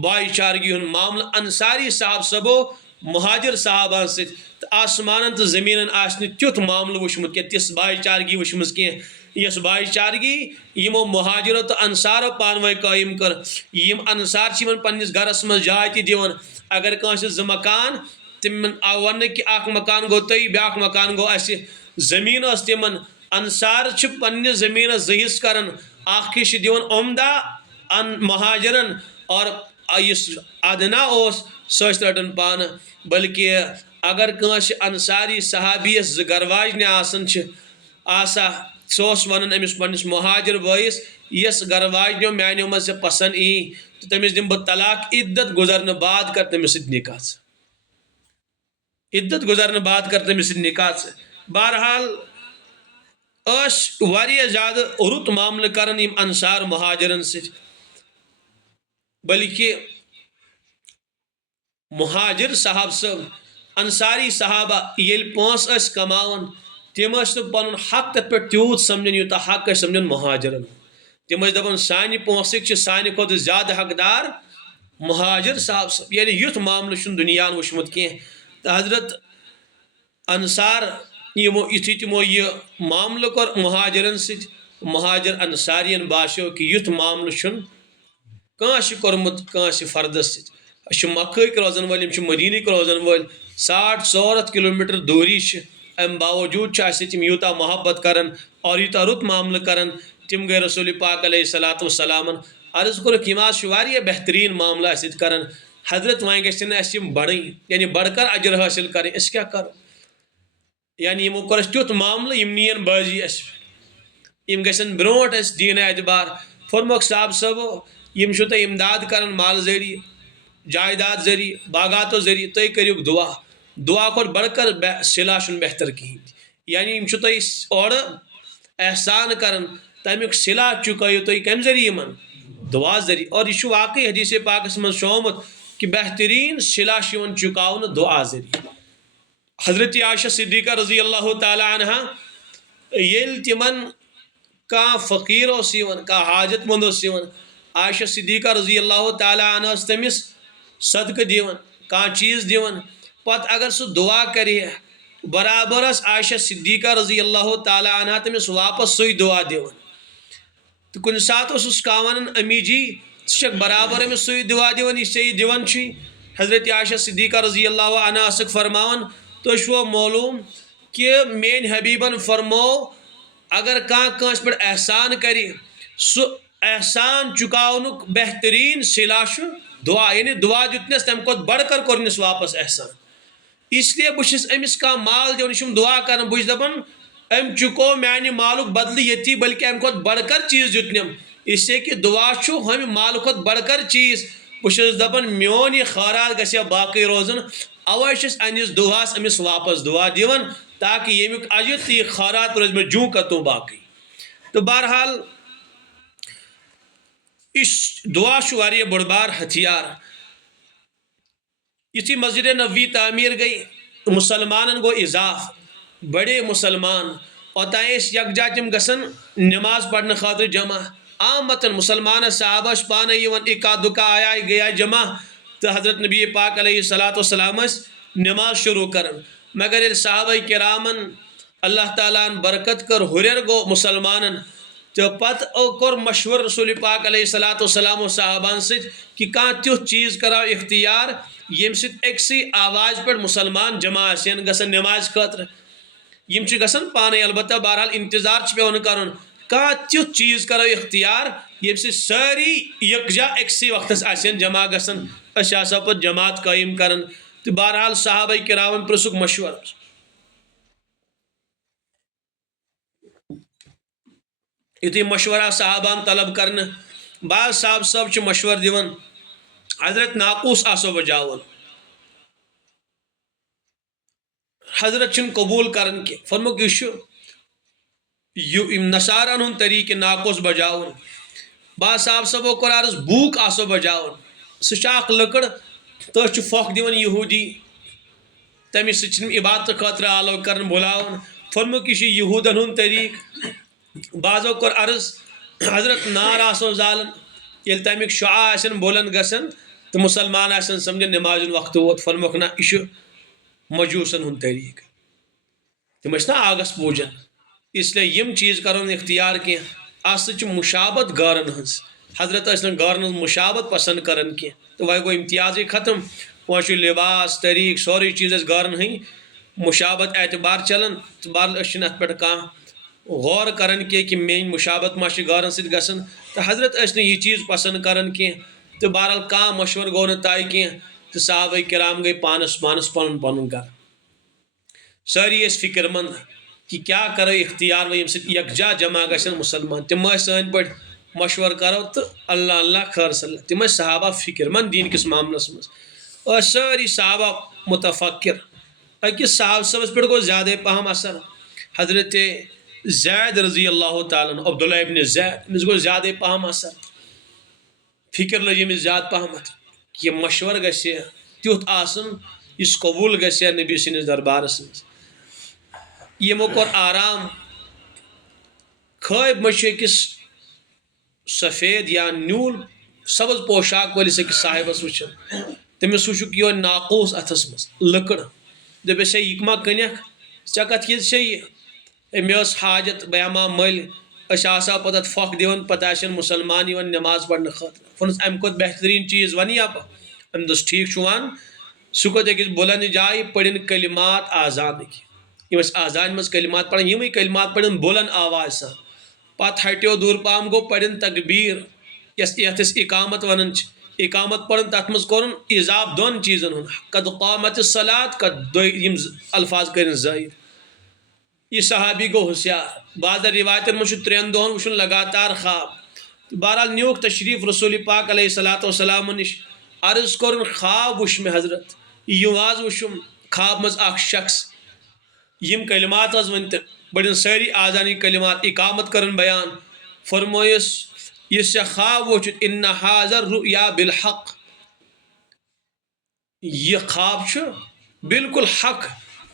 بائی چارگی ہن معاملہ انصاری صاحب صاحبو مہاجر صحابہ ست آسمان تو زمین آسن تیت معاملہ وچمت کہ تس بائی چارگی وچمز کی یس بائی چارگی یمو مہاجرو تو انصارو پانوے قائم کر یم انصار چھ پنس گھرس مز جائے تہ دیون اگر کانس ز مکان تم آو ون کہ اخ مکان گو تھی بیاکھ مکان گو اس زمین اس تمن انصار چھ پنہ زمین زہس کرن اخ چھ دیون عمدہ ان مہاجرن اور اس ادنا اوس سوچ رٹن پان بلکہ اگر کانس انصاری صحابیس ز گرواجنہ آسن چھ آسا سوس ونن امس پنس مہاجر بٲیس یس گرواجنو میانیو مز پسند ای تو تمس دم بہ طلاق عدت گزرنے بعد کر تمس سۭتۍ نکاح عدت گزرنے بعد کر تمس سۭتۍ نکاح بہرحال اس واریاہ زیادہ رُت معاملہ کرن یم انصار مہاجرن سۭتۍ بلکہ مہاجر صاحب صاحب انصاری صحابہ یل پونس اس کماون تم اس پن حق تت پہ تیوت سمجھن یوتہ حق اس سمجھن مہاجرن تم دپان سانہ پونسک سانہ کھت زیادہ حقدار مہاجر صاحب یعنی یُتھ معاملہ چھ دنیا وچمت کی حضرت انصار یتھی تمو یہ معاملہ کور مہاجرن ست مہاجر انصارین باسیو کہ یُتھ معاملہ چھ کانس کورمت کانس فردس ست مکھک روزن ول مدینک روزن ول 60-400 کلومیٹر دوری ام باوجود تم یوتہ محبت کران اور یوتہ رت معاملہ کران تم گئی رسول پاک علیہ الصلوۃ والسلام عرض کورک یم آز واریاہ بہترین معاملہ اس کران حضرت وۄنۍ گژھن اس یم بڑھن یعنی بڑھ کر اجر حاصل کریں اس کیا کرو یعنی یمو کور اس تیُتھ معاملہ یم نین بازی اس یم گژھن برونٹ اس دین اعتبار فرموک صاحب صٲبو یم چھو تۄہہِ امداد کران مال ذریعہ جائیداد ذریعہ باغاتو ذریعہ تُہۍ کٔرِو دعا دعا کھۄتہٕ بڑھ کر صلہ چھُنہٕ بہتر کہین یعنی یم چھو تۄہہِ اورٕ احسان کران تمیُک صلہ چُکٲیِو تُہۍ کمہِ ذریعہ یمن دعا ذریعہ اور یہ چھُ واقعی حدیث پاکس من شومت کہ بہترین صلہ چھُ یوان چُکاونہٕ دعا ذریعہ حضرت عائشہ صدیقہ رضی اللہ تعالی عنہ ییٚلہِ تمن کانٛہہ فقیر اوس یوان کانٛہہ حاجت مند اوس یوان عائشہ صدیقہ رضی اللہ تعالی عنہ ٲس تٔمِس صدقہ دِوان کانٛہہ چیز دِوان پتہٕ اگر سُہ دعا کرِ برابر ٲس عائشہ صدیقہ رضی اللہ تعالی عنہ تٔمِس واپس سُے دعا دِوان تو کُنہِ ساتہٕ اوسُس کانٛہہ ونان امی جی ژٕ چھکھ برابر أمِس سُے دعا دِوان یہِ ژےٚ یہِ دِوان چھُے حضرت عائشہ صدیقہ رضی اللہ عنہ ٲسکھ فرماوان تُہۍ چھُوا معلوم کہ میٲنۍ حبیبن فرمو اگر کانٛہہ کٲنٛسہِ پٮ۪ٹھ احسان کرِ سُہ احسان چُکاونُک بہترین صلہ چھُ دعا یعنی دعا دیُتنس تمہِ کھۄتہٕ بڑھ کر کوٚرنس واپس احسان اس لیے بہٕ چھُس أمِس کانٛہہ مال دِوان یہِ چھُم دعا کران بہٕ چھُس دپان أمۍ چُکو میانہِ مالُک بدلہٕ ییٚتی بلکہ امہِ کھۄتہٕ بڑھ کر چیز دیُتنم اس لیے کہ دعا چھُ ہُمہِ مالہٕ کھۄتہٕ بڑھ کر چیز بہٕ چھُس دپان میون یہِ خٲرات گژھِ ہا باقٕے روزُن اوے چھُس انِس دُعاہس أمِس واپس دعا دِوان تاکہ ییٚمیُک اجر تہٕ یہِ خٲرات روزِ مےٚ جوں کتوں باقٕے تہٕ بہرحال یہِ دعا چھُ واریاہ بوٚڑ بار ہتھیار یُتھُے مسجد نبوی تعمیٖر گئی مسلمانن گوٚو اضاف بڑے مسلمان اوٚتانۍ ٲسۍ یکجا تِم گژھان نماز پرنہٕ خٲطرٕ جمع عامتن مسلمان صحابہ ٲسۍ پانے یِوان اِکا دُکا آیا گیا جمع تہٕ حضرت نبی پاک علیہ الصلوۃ والسلام ٲسۍ نماز شروع کران مگر ییٚلہِ صحابہ کرامن اللہ تعالیٰ ہن برکت کٔر ہُرٮ۪ر گوٚو مسلمانن تہٕ پتہٕ کوٚر مشور رسول پاک علیہ الصلوۃ والسلام صحابہن سۭتۍ کہ کانٛہہ تیُتھ چیز کراو اختیار ییٚمہِ سۭتۍ أکسٕے آواز پٮ۪ٹھ مسلمان جمع آسن گژھن نمازِ خٲطرٕ یم چھِ گژھان پانے البتہ بہرحال انتظار چھُ پیوان کرُن کانٛہہ تیُتھ چیز کرو اختیار ییٚمہِ سۭتۍ سٲری یکجا أکسٕے وقتس آسن جمع گژھان أسۍ آسو پتہٕ جماعت قٲیِم کران تہٕ بہرحال صحابہ کرامن پرژھُکھ مشور یُتھُے مشورہ صحابہن طلب کرنہٕ بعض صاحب صٲب چھِ مشور دِوان حضرت ناقوس آسو بجاوُن حضرت چھُنہٕ قبوٗل کران کینٛہہ فرموک یہِ چھُ نصارن ہُنٛد طریٖقہٕ ناقوس بجاوُن بعض صاحب صٲبو کوٚر عرض بوٗک آسو بجاوُن سُہ چھِ اکھ لٔکٕر تٔتھۍ چھُ پھۄکھ دِوان یہوٗدی تٔمِس سۭتۍ چھِ عبادتہٕ خٲطرٕ آلو کران بُلاوان فرموک یہِ چھُ یہوٗدن ہُنٛد طریٖقہٕ بعضو کوٚر عرض حضرت نار آسو زالان ییٚلہِ تمیُک شعاع آسن بُلند گژھان تہٕ مُسلمان آسن سمجھان نمازِ ہُنٛد وقتہٕ ووت فرموکھ نہ یہِ چھُ مجوٗسن ہُنٛد طریٖقہٕ تِم ٲسۍ نا آگس پوٗجان اس لیے یم چیز کرو نہٕ اختیار کینٛہہ اتھ سۭتۍ چھِ مُشابت غٲرن ہٕنٛز حضرت ٲسۍ نہٕ غٲرن ہٕنٛز مُشابت پسنٛد کران کینٛہہ تہٕ وۄنۍ گوٚو امتیازٕے ختم وۄنۍ چھُ لباس طریٖقہٕ سورُے چیز اَسہِ غٲرن ہٕنٛدۍ مُشابت اعتبار چلان تہٕ بہرحال أسۍ چھِنہٕ اتھ پٮ۪ٹھ کانٛہہ غور کران کینٛہہ کہ میٲنۍ مُشابت ما چھِ غٲرن سۭتۍ گژھان تہٕ حضرت ٲسۍ نہٕ یہِ چیز پسنٛد کران کینٛہہ تہٕ بہرحال کانٛہہ مشور گوٚو نہٕ طے کینٛہہ تہٕ صحابہ کرام گٔے پانس پنُن پنُن گرٕ سٲری ٲسۍ فکر مند کہ کیاہ کرو اختیار وۄنۍ ییٚمہِ سۭتۍ یکجا جمع گژھن مسلمان تِم ٲسۍ سٲنۍ پٲٹھۍ مشور کرو تہٕ اللہ اللہ خٲر صلی تِم ٲسۍ صحابہ فکر مند دیٖن کِس معاملس منٛز ٲسۍ سٲری صحابہ متفکر أکِس صحابہ صٲبس پٮ۪ٹھ گوٚو زیادے پہم اثر حضرت زید رضی اللہ تعالیٰ عنہ عبداللہ ابن زید أمِس گوٚو زیادے پہم اثر فکر لٔج أمِس زیادٕ پہمتھ کہ مشور گژھِ تیُتھ آسُن اس قبول گژھِ نبی سٕنٛدِس دربارس منٛز یمو کوٚر آرام خٲب مٔچھ أکِس سفید یا نیوٗل سبز پوشاک وٲلِس أکِس صاحبس وٕچھان تٔمِس وٕچھُکھ یِہوے ناقوس اتھس منٛز لٔکٕر دوٚپُس ہے یہِ ما کٕنٮ۪کھ ژےٚ کتھ چیٖز چھے یہِ ہے مےٚ ٲس حاجت بہٕ ہٮ۪مہٕ ہا مٔلۍ أسۍ آسہٕ ہاو پتہٕ اتھ پھۄکھ دِوان پتہٕ آسن مُسلمان یِوان نٮ۪ماز پرنہٕ خٲطرٕ ووٚنُس امہِ کھۄتہٕ بہتریٖن چیٖز ونیا بہٕ أمۍ دوٚپُس ٹھیٖک چھُ ون سُہ کھوٚت أکِس بُلند جایہِ پٔرِن کلمات آزانٕکۍ یِم ٲسۍ آزانہِ منٛز کلمات پران یِمٕے کلمات پٔرِن بُلند آواز سان پتہٕ ہٹیو دوٗر پہم گوٚو پٔرِن تقبیٖر یتھ أسۍ اقامت ونان چھِ اقامت پٔرِن تتھ منٛز کوٚرُن اضافہٕ دۄن چیٖزن ہُنٛد قد قامت الصلاۃ قد یِم الفاظ کٔرِن زٲیِد یہ صحابی گوٚو ہوشیار بعض روایتن منٛز چھُ 3 دۄہن وٕچھُن لگاتار خواب بہرحال نیوٗکھ تشریٖف رسول پاک علیہ صلاتُ وسلام نِش عرض کوٚرُن خواب وٕچھ مےٚ حضرت یِم حظ وٕچھُم خواب منٛز اکھ شخص یِم کلمات حظ ؤنۍ تہٕ پٔرِن سٲری آزانی کلمات اقامت کٔرٕن بیان فرمٲیُس یُس ژےٚ خواب وٕچھُتھ اِنَّ ہٰذَا الرُّؤیا بالحق یہِ خواب چھُ بالکل حق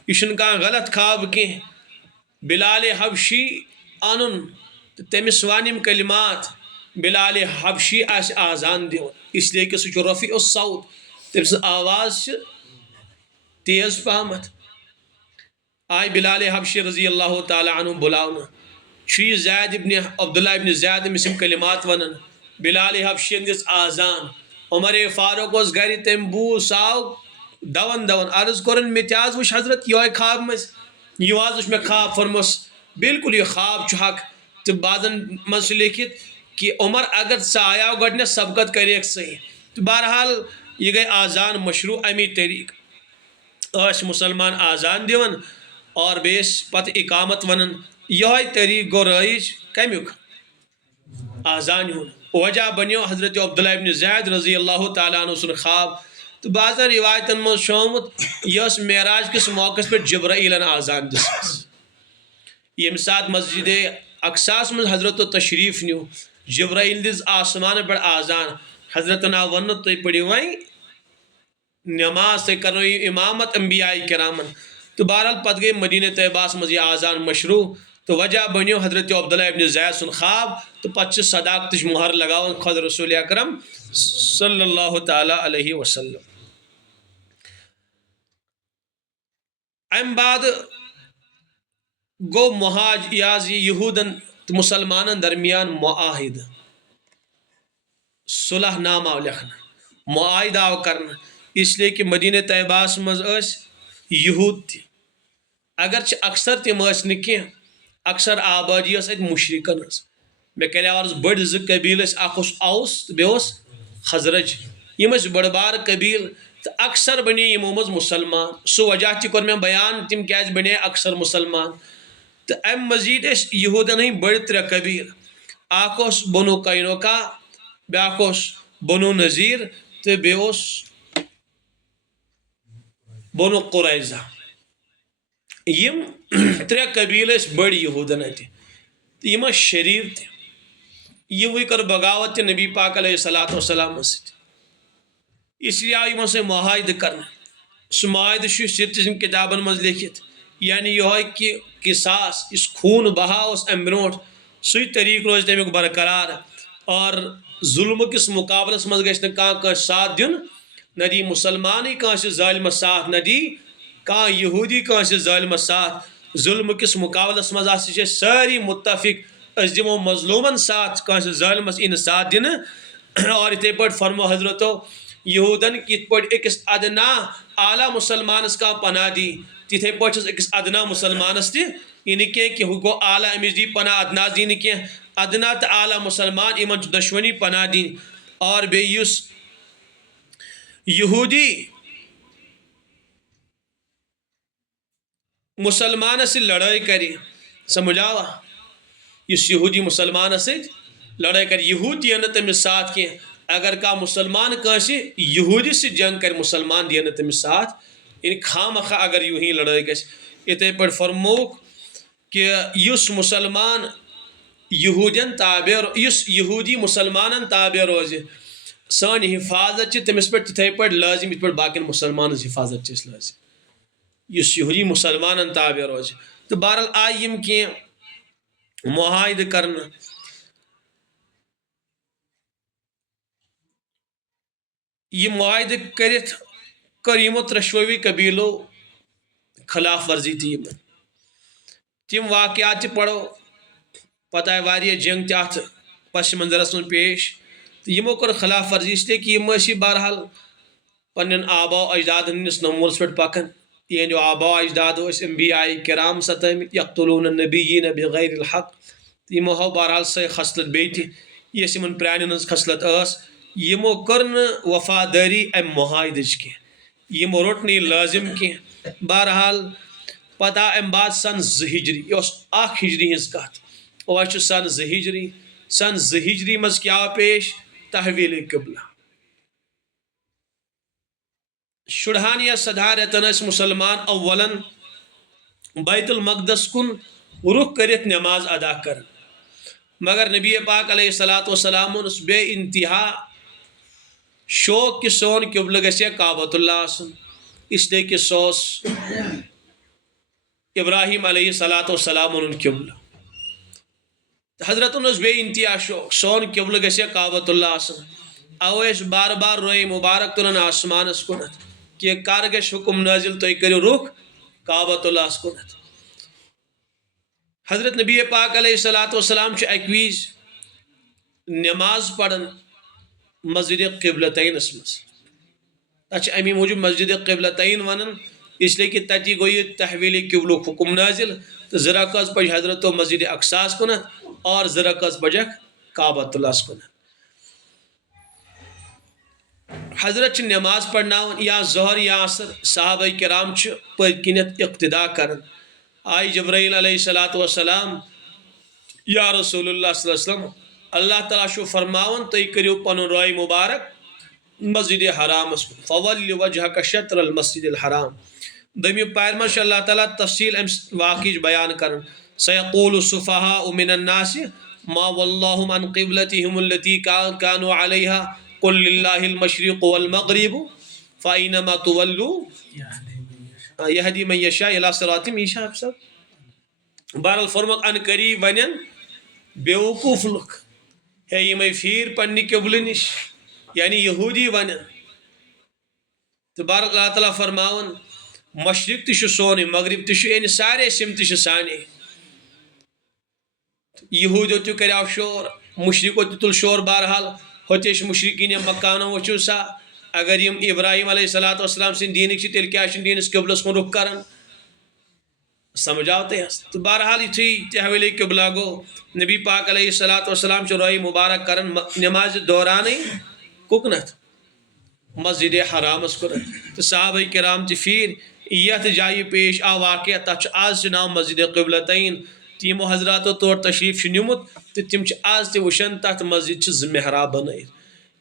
یہِ چھُنہٕ کانٛہہ غلط خواب کینٛہہ بلال حبشی انُن تہٕ تٔمِس وَن یِم کلمات بلال حبشی آسہِ آزان دِوان اس لیے کہِ سُہ چھُ رفیع الصوت تٔمۍ سٕنٛز آواز چھِ تیز پہمتھ آیہِ بلال حبشی رضی اللہ تعالیٰ عنہ بُلاونہٕ چھُ یہِ زید ابن عبداللہ ابن زید أمِس یِم کلمات ونان بلال حبشین دِژ آزان عمر فاروق اوس گرِ تٔمۍ بوٗز سُہ آو دون عرض کوٚرُن مےٚ تہِ حظ وٕچھ حضرت یِہوے خواب منٛز یہِ حظ وٕچھ مےٚ خواب فرموس بالکل یہِ خواب چھُ حق تہٕ بعضن منٛز چھُ لیکھِتھ کہِ عمر اگر ژٕ آیاو گۄڈنٮ۪تھ سبقت کریکھ صحیح تہٕ بہرحال یہِ گٔے آزان مشروٗع امی طریٖقہٕ ٲسۍ مُسلمان آزان دِوان اور بیٚیہِ ٲسۍ پتہٕ اقامت ونان یِہوے طریٖقہٕ گوٚو رٲیِج کمیُک آزانہِ ہُنٛد وجہ بنیو حضرت عبداللہ ابن زید رضی اللہ تعالیٰ عنہ سُنٛد خواب تہٕ بعضن روایتن منٛز چھُ آمُت یہِ ٲس معراج کِس موقعس پٮ۪ٹھ جبرائیلن آزان دِژمٕژ ییٚمہِ ساتہٕ مسجد اقصاہس منٛز حضرتو تشریٖف نیوٗ جبرائیل دِژ آسمانہٕ پٮ۪ٹھ آزان حضرتن آو وننہٕ تُہۍ پٔرِو وۄنۍ نٮ۪ماز تُہۍ کرنٲیِو امامت انبیاء کرامن تہٕ بہرحال پتہٕ گٔے مدیٖنہ طیبہس منٛز یہِ آزان مشروٗع تہٕ وجہ بنیو حضرت عبداللہ ابن زید سُنٛد خواب تہٕ پتہٕ چھِ صداقتٕچ مۄہر لگاوان خۄد رسول اکرم صلی اللہ تعالیٰ علیہ وسلم امہِ بعد گوٚو محاج یہِ حظ یہِ یہوٗدن تہٕ مُسلمانن درمیان معاہدٕ صلح نامہ آو لیکھنہٕ معاہدٕ آو کرنہٕ اس لیے کہِ مدیٖنہ طیبہس منٛز ٲسۍ یہوٗد تہِ اگرچہِ اکثر تِم ٲسۍ نہٕ کینٛہہ اکثر آبٲدی ٲس اَتہِ مُشرِکن ہٕنٛز مےٚ کریاو عرض بٔڑۍ 2 قبیٖل ٲسۍ اکھ اوس اوس تہٕ بیٚیہِ اوس خزرج یِم ٲسۍ بٔڑ بارٕ قبیٖل تہٕ اکثر بنے یِمو منٛز مُسلمان سُہ وجہ تہِ کوٚر مےٚ بیان تِم کیازِ بنے اکثر مُسلمان تہٕ امہِ مزیٖد ٲسۍ یہوٗدن ہٕنٛدۍ بٔڑۍ 3 قبیٖل اکھ اوس بنو قینوقا بیاکھ اوس بنو نذیٖر تہٕ بیٚیہِ اوس بنو قریظہ یِم 3 قبیٖل ٲسۍ بٔڑۍ یہوٗدن اَتہِ تہٕ یِم ٲسۍ شریٖف تہِ یِموٕے کٔر بغاوت تہِ نبی پاک علیہ صلاتُ وسلامس سۭتۍ اس لیے آو یِمن سۭتۍ معاہدٕ کرنہٕ سُہ معاہدٕ چھُ سیٖرتٕچن کِتابن منٛز لیکھِتھ یعنی یِہوے کہِ قِصاص یُس خوٗن بہاو اوس امہِ برونٛٹھ سُے طریٖقہٕ روزِ تمیُک برقرار اور ظُلمہٕ کِس مُقابلس منٛز گژھِ نہٕ کانٛہہ کٲنٛسہِ ساتھ دیُن نہ دی مُسلمانٕے کٲنٛسہِ ظٲلمس ساتھ نہ دی کانٛہہ یہوٗدی کٲنٛسہِ ظٲلمس ساتھ ظُلمہٕ کِس مُقابلس منٛز ہسا چھِ أسۍ سٲری مُتفق أسۍ دِمو مظلوٗمن ساتھ کٲنٛسہِ ظٲلمس یی نہٕ ساتھ دِنہٕ اور یِتھٕے پٲٹھۍ فرمو حضرتو یہوٗدن یِتھ پٲٹھۍ أکِس ادنا اعلیٰ مُسلمانس کانٛہہ پناہ دی تِتھٕے پٲٹھۍ چھُس أکِس ادنا مُسلمانس تہِ یی نہٕ کینٛہہ کہ ہُہ گوٚو اعلیٰ أمِس دی پناہ ادناس دی نہٕ کینٛہہ ادنا تہٕ اعلیٰ مُسلمان یِمن چھُ دۄشوٕنی پناہ دِنۍ اور بیٚیہِ یُس یہوٗدی مُسلمانس سۭتۍ لڑٲے کرِ سمجھ آوا یُس یہوٗدی مُسلمانس سۭتۍ لڑٲے کرِ یہوٗد دِیَن نہٕ تٔمِس ساتھ کینٛہہ اگر کانٛہہ مُسلمان کٲنٛسہِ یہوٗدی سۭتۍ جنگ کرِ مُسلمان دِیَن نہٕ تٔمِس ساتھ یعنی خامخواہ اگر یوٗہی لڑٲے گژھِ یِتھٕے پٲٹھۍ فرمووُکھ کہِ یُس مُسلمان یہوٗدین تابع یُس یہوٗدی مُسلمانن تابع روزِ سان حفاظت تمس پہ تتھے پہ لازم یت پہ باقی مسلمان حفاظت لازم اس یہودی مسلمان تابع روز تو بہرحال آئی یم کی معاہدہ کرنا یہ معاہدہ کرت کر یمو ترشوی قبیلو خلاف ورزی تم واقعات پڑھو پتہ آئی واریاہ جنگ تہ پس منظرس من پیش تو یمو کر خلاف ورزی اس لیے کہ یم بہرحال پنن آبا و اجداد ہندس نمولس پہ پکان یہ آبا و اجداد انبیاء کرام ستمت یقتلون النبیین بغیر الحق یمو ہو بہرحال سہ خصلت بیت یس یمن پرانن ہز خصلت یمو کر وفاداری ام معاہدچ کی یمو روٹ نی لازم کی بہرحال پتہ ام بعد سن 2 ہجری یہ اخ ہجری ہز کت وہ سن 2 ہجری سن 2 ہجری مز کیا پیش تحویل قبلہ شڑہان یا سدھا رتن مسلمان اولن بیت المقدس کن رخ کرت نماز ادا کر مگر نبی پاک علیہ الصلوۃ والسلام اس بے انتہا شوق کہ سون قبلہ گژھِ کعبۃ اللہ آسن اس لیے کہ سوس ابراہیم علیہ الصلوۃ والسلام قبلہ حضرتن اس بے انتہا شوق سون قبلہ گژھِ کعبۃ اللہ آسن اوے بار بار روئے مبارک تلن آسمانس کنت کہ کر گژھِ حکم نازل تُہۍ کٔرِو رخ کعبۃ اللہ کنت حضرت نبی پاک علیہ الصلوۃ والسلام اکہ وز نماز پڑھن مسجد قبلتینس مز تک امی موجود مسجد قبلتین ونن اس لیے کہ تتی گو یہ تحویل قبل حکم نازل تو زرکز پج حضرت مسجد اقصاس کنت اور زرکز پجک کعبۃ اللہ کنت حضرت نماز پڑھنا یا ظہر یا عصر صحابہ کرام پہ کنت اقتدا کرن آئی جبرائیل علیہ الصلوۃ والسلام یا رسول اللہ صلی اللہ علیہ وسلم اللہ تعالیٰ شو فرماون تُہۍ کٔرِو پنن روئے مبارک مسجد حرام فول وجهك شطر المسجد الحرام دمی پیر مش اللہ تعالیٰ تفصیل ام واقع بیان کرن سيقول السفهاء من الناس ما واللهم عن قبلتهم التي كانوا عليها قل لله المشرق والمغرب فأينما تولوا يهدي من يشاء الى صراط مستقيم بہرحال فرمک ان قریب ونن بیوقوف لک ہے یہ پھیر پنہ قبل نش یعنی یہودی ونن تو بہرحال اللہ تعالیٰ فرماون مشرق تہ سون مغرب تہ یعنی سارے سمت سانے یہودیو تہ کریو شور مشرقو تہ تل شور بہرحال ہوتیش مشرقین مکانو وچو سا اگر یم ابراہیم علیہ الصلوۃ والسلام سن دینک تیل کیا دینس قبلس کن رخ کرن سمجھاتے ہیں تو بہرحال یہ تحویل قبلہ گو نبی پاک علیہ الصلوۃ والسلام روئے مبارک کرن نماز دوران ککنت مسجد حرامس کنت تو صحابہ کرام تہ پھر یت جائیں پیش آ واقعہ تک آز ناو مسجد قبلتین تیمو حضراتو طور تشریف نمت تو تم آز تہ وشن تک مسجد 2 محراب بنائت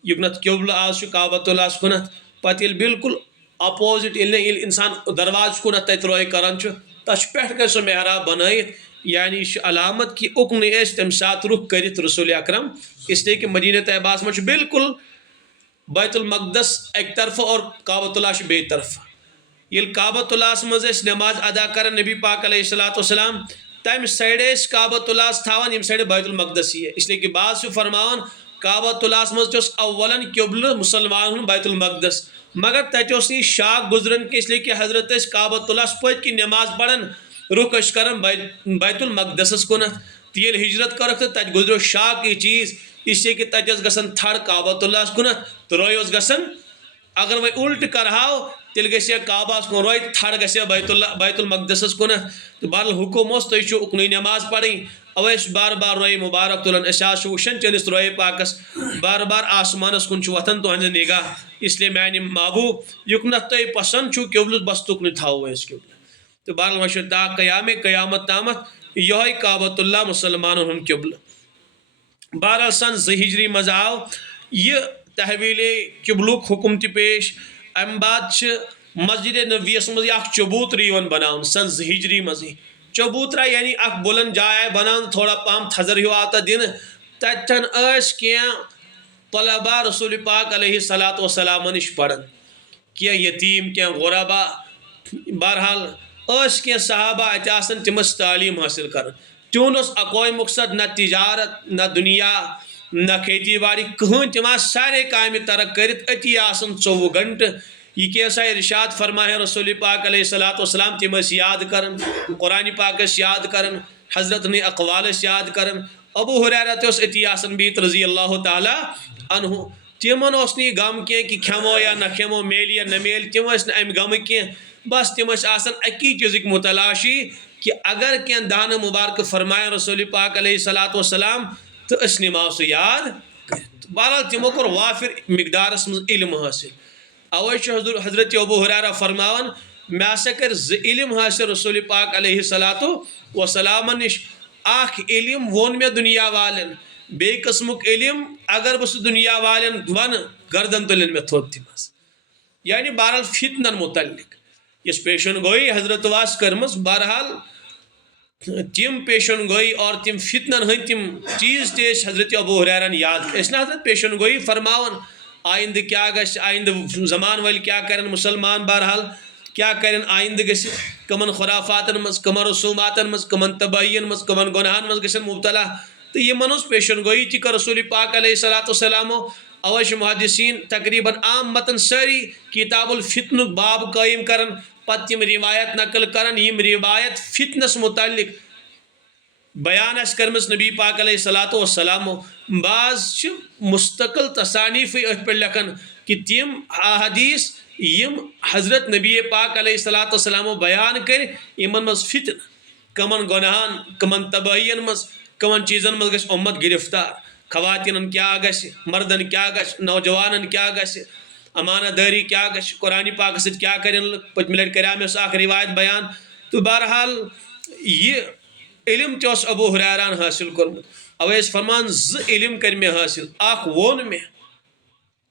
یکنت قبلہ آز کعبۃ اللہ کنت پتہ یل بالکل اپوزٹ یل انسان درواز کنت تت روئے کران تش پہ گھر سو محراب بنائت یعنی یہ علامت کہ اکن اس تم سات رخ کرت رسول اکرم اس لیے کہ مدینہ طیبہ مجھ بالکل بیت المقدس ایک طرف اور کعبۃ اللہ بے طرف یل کعبۃ اللہ مز نماز ادا کر نبی پاک علیہ الصلوۃ والسلام تمہ سائڈ کعبۃ اللہ تھاوان یم سائڈ بیت المقدس یہ اس لیے کہ بعض فرماون کعبۃ اللہ مز اولن قبل مسلمان بیت المقدس مگر تت یہ شاک گزرن کہ اس لیے کہ حضرت کعبۃ اللہ پت کی نماز پڑھن رخ کرن بیت المقدس کنت تیل ہجرت کرک تو تت گزرو شاک یہ چیز اس لیے کہ تت گھن تھڑ کعبۃ اللہ کنت تو روئے گھن اگر وہ الٹ کرہاو تیل گھے کعبہ کن روئے تھڑ گھے بیت المقدس کنت تو بہرحال حکم اس تھی اکنی نماز پڑھیں اوے بار بار روئے مبارک تلن اس وشن چنس روئے پاکس بار بار آسمانس کن وتھان تہذ نگاہ اس لیے میانہ محبوب یکنت تہ پسند چھو قبل بس تکن تھو اس قبل تو بہرحال وشن تا قیامت تامت یہ کعبۃ اللہ مسلمانن ہند قبل بہرحال سن 2 ہجری مز آو یہ تحویل قبلک حکم تہ پیش ام بعد مسجد نبویس مز چبوتر بناون سن 2 ہجری مز چبوترا یعنی اخ بلند جائے بنان تھوڑا پہم تھزر ہیو آتا دن تتن کی طلبہ رسول پاک علیہ صلاۃ وسلام نش پڑھن کی یتیم کی غربا بہرحال کی صحابہ اتہ آسان تم تعلیم حاصل کر تہد اکوے مقصد نہ تجارت نہ دنیا نہ کھیتی باڑی کہین تم سارے کامہ ترک کرت اتی آسان 24 گھنٹہ یہ کیسا ارشاد فرمائے رسول پاک علیہ صلاۃ وسلام تم یاد کرن قرآن پاکس یاد کرن حضرت نے اقوالس یاد کرن ابو ہریرہ تہ اتی آسان بہت رضی اللہ تعالی عنہ تمن نی غم کی کہ کھمو یا نہ کھمو میل یا نہ میل تم ام غم کی بس تم آسان اکی چیزک متلاشی کہ اگر کی دانہ مبارک فرمائے رسول پاک علیہ صلاۃ وسلام تو اس نماو سہ یاد بہرحال تمو کور وافر مقدارس مز علم حاصل اوے حضرت ابو ہریرہ فرماون میں ہسا کر علم حاصل رسول پاک علیہ صلاۃ وسلام نش اخ علم وون میں دنیا والن بے قسمک علم اگر بس دنیا والن ون گردن تلن میں تھوت تمس یعنی بہرحال فتنن متعلق اس پیشن گوئی حضرت واس کرمز بہرحال تم پیشن گوئی اور تم فتنن ہند تم چیز تیش حضرت ابو ہریرہ یاد اس نے حضرت پیشن گوئی فرماون آئندہ کیا گھس آئندہ زمان ول کیا کرن مسلمان بہرحال کیا کرن آئندہ گھس کمن خرافاتن مز کمن رسوماتن مز کمن تباہین مز کمن گناہن مز گھسن مبتلا تو یہ منوس پیشن گوئی تھی کر رسول پاک علیہ صلاۃ وسلام اوش محدثین تقریباً عام متن ساری کتاب الفتن باب قائم کرن پتہ یم روایت نقل کرن یم روایت فتنس متعلق بیان اس کرمس نبی پاک علیہ صلاۃ وسلام بعض مستقل تصانیف ات پہ لکھن کہ تم احادیث یم حضرت نبی پاک علیہ صلاۃ وسلام بیان کر یمن مز فتن کمن گناہن کمن تباہین مز کمن چیزن مز گژھِ امت گرفتار خواتینن کیا گژھِ مردن کیا گژھِ نوجوانن کیا گژھِ امانہ داری کیا گژھِ قرآن پاک ست کیا کرن پتمہ لٹہ کرا مے اخ روایت بیان تو بہرحال یہ علم تہ ابو ہریرہ حاصل کورمت اوے فرمان علم کر مے حاصل اخ وون مے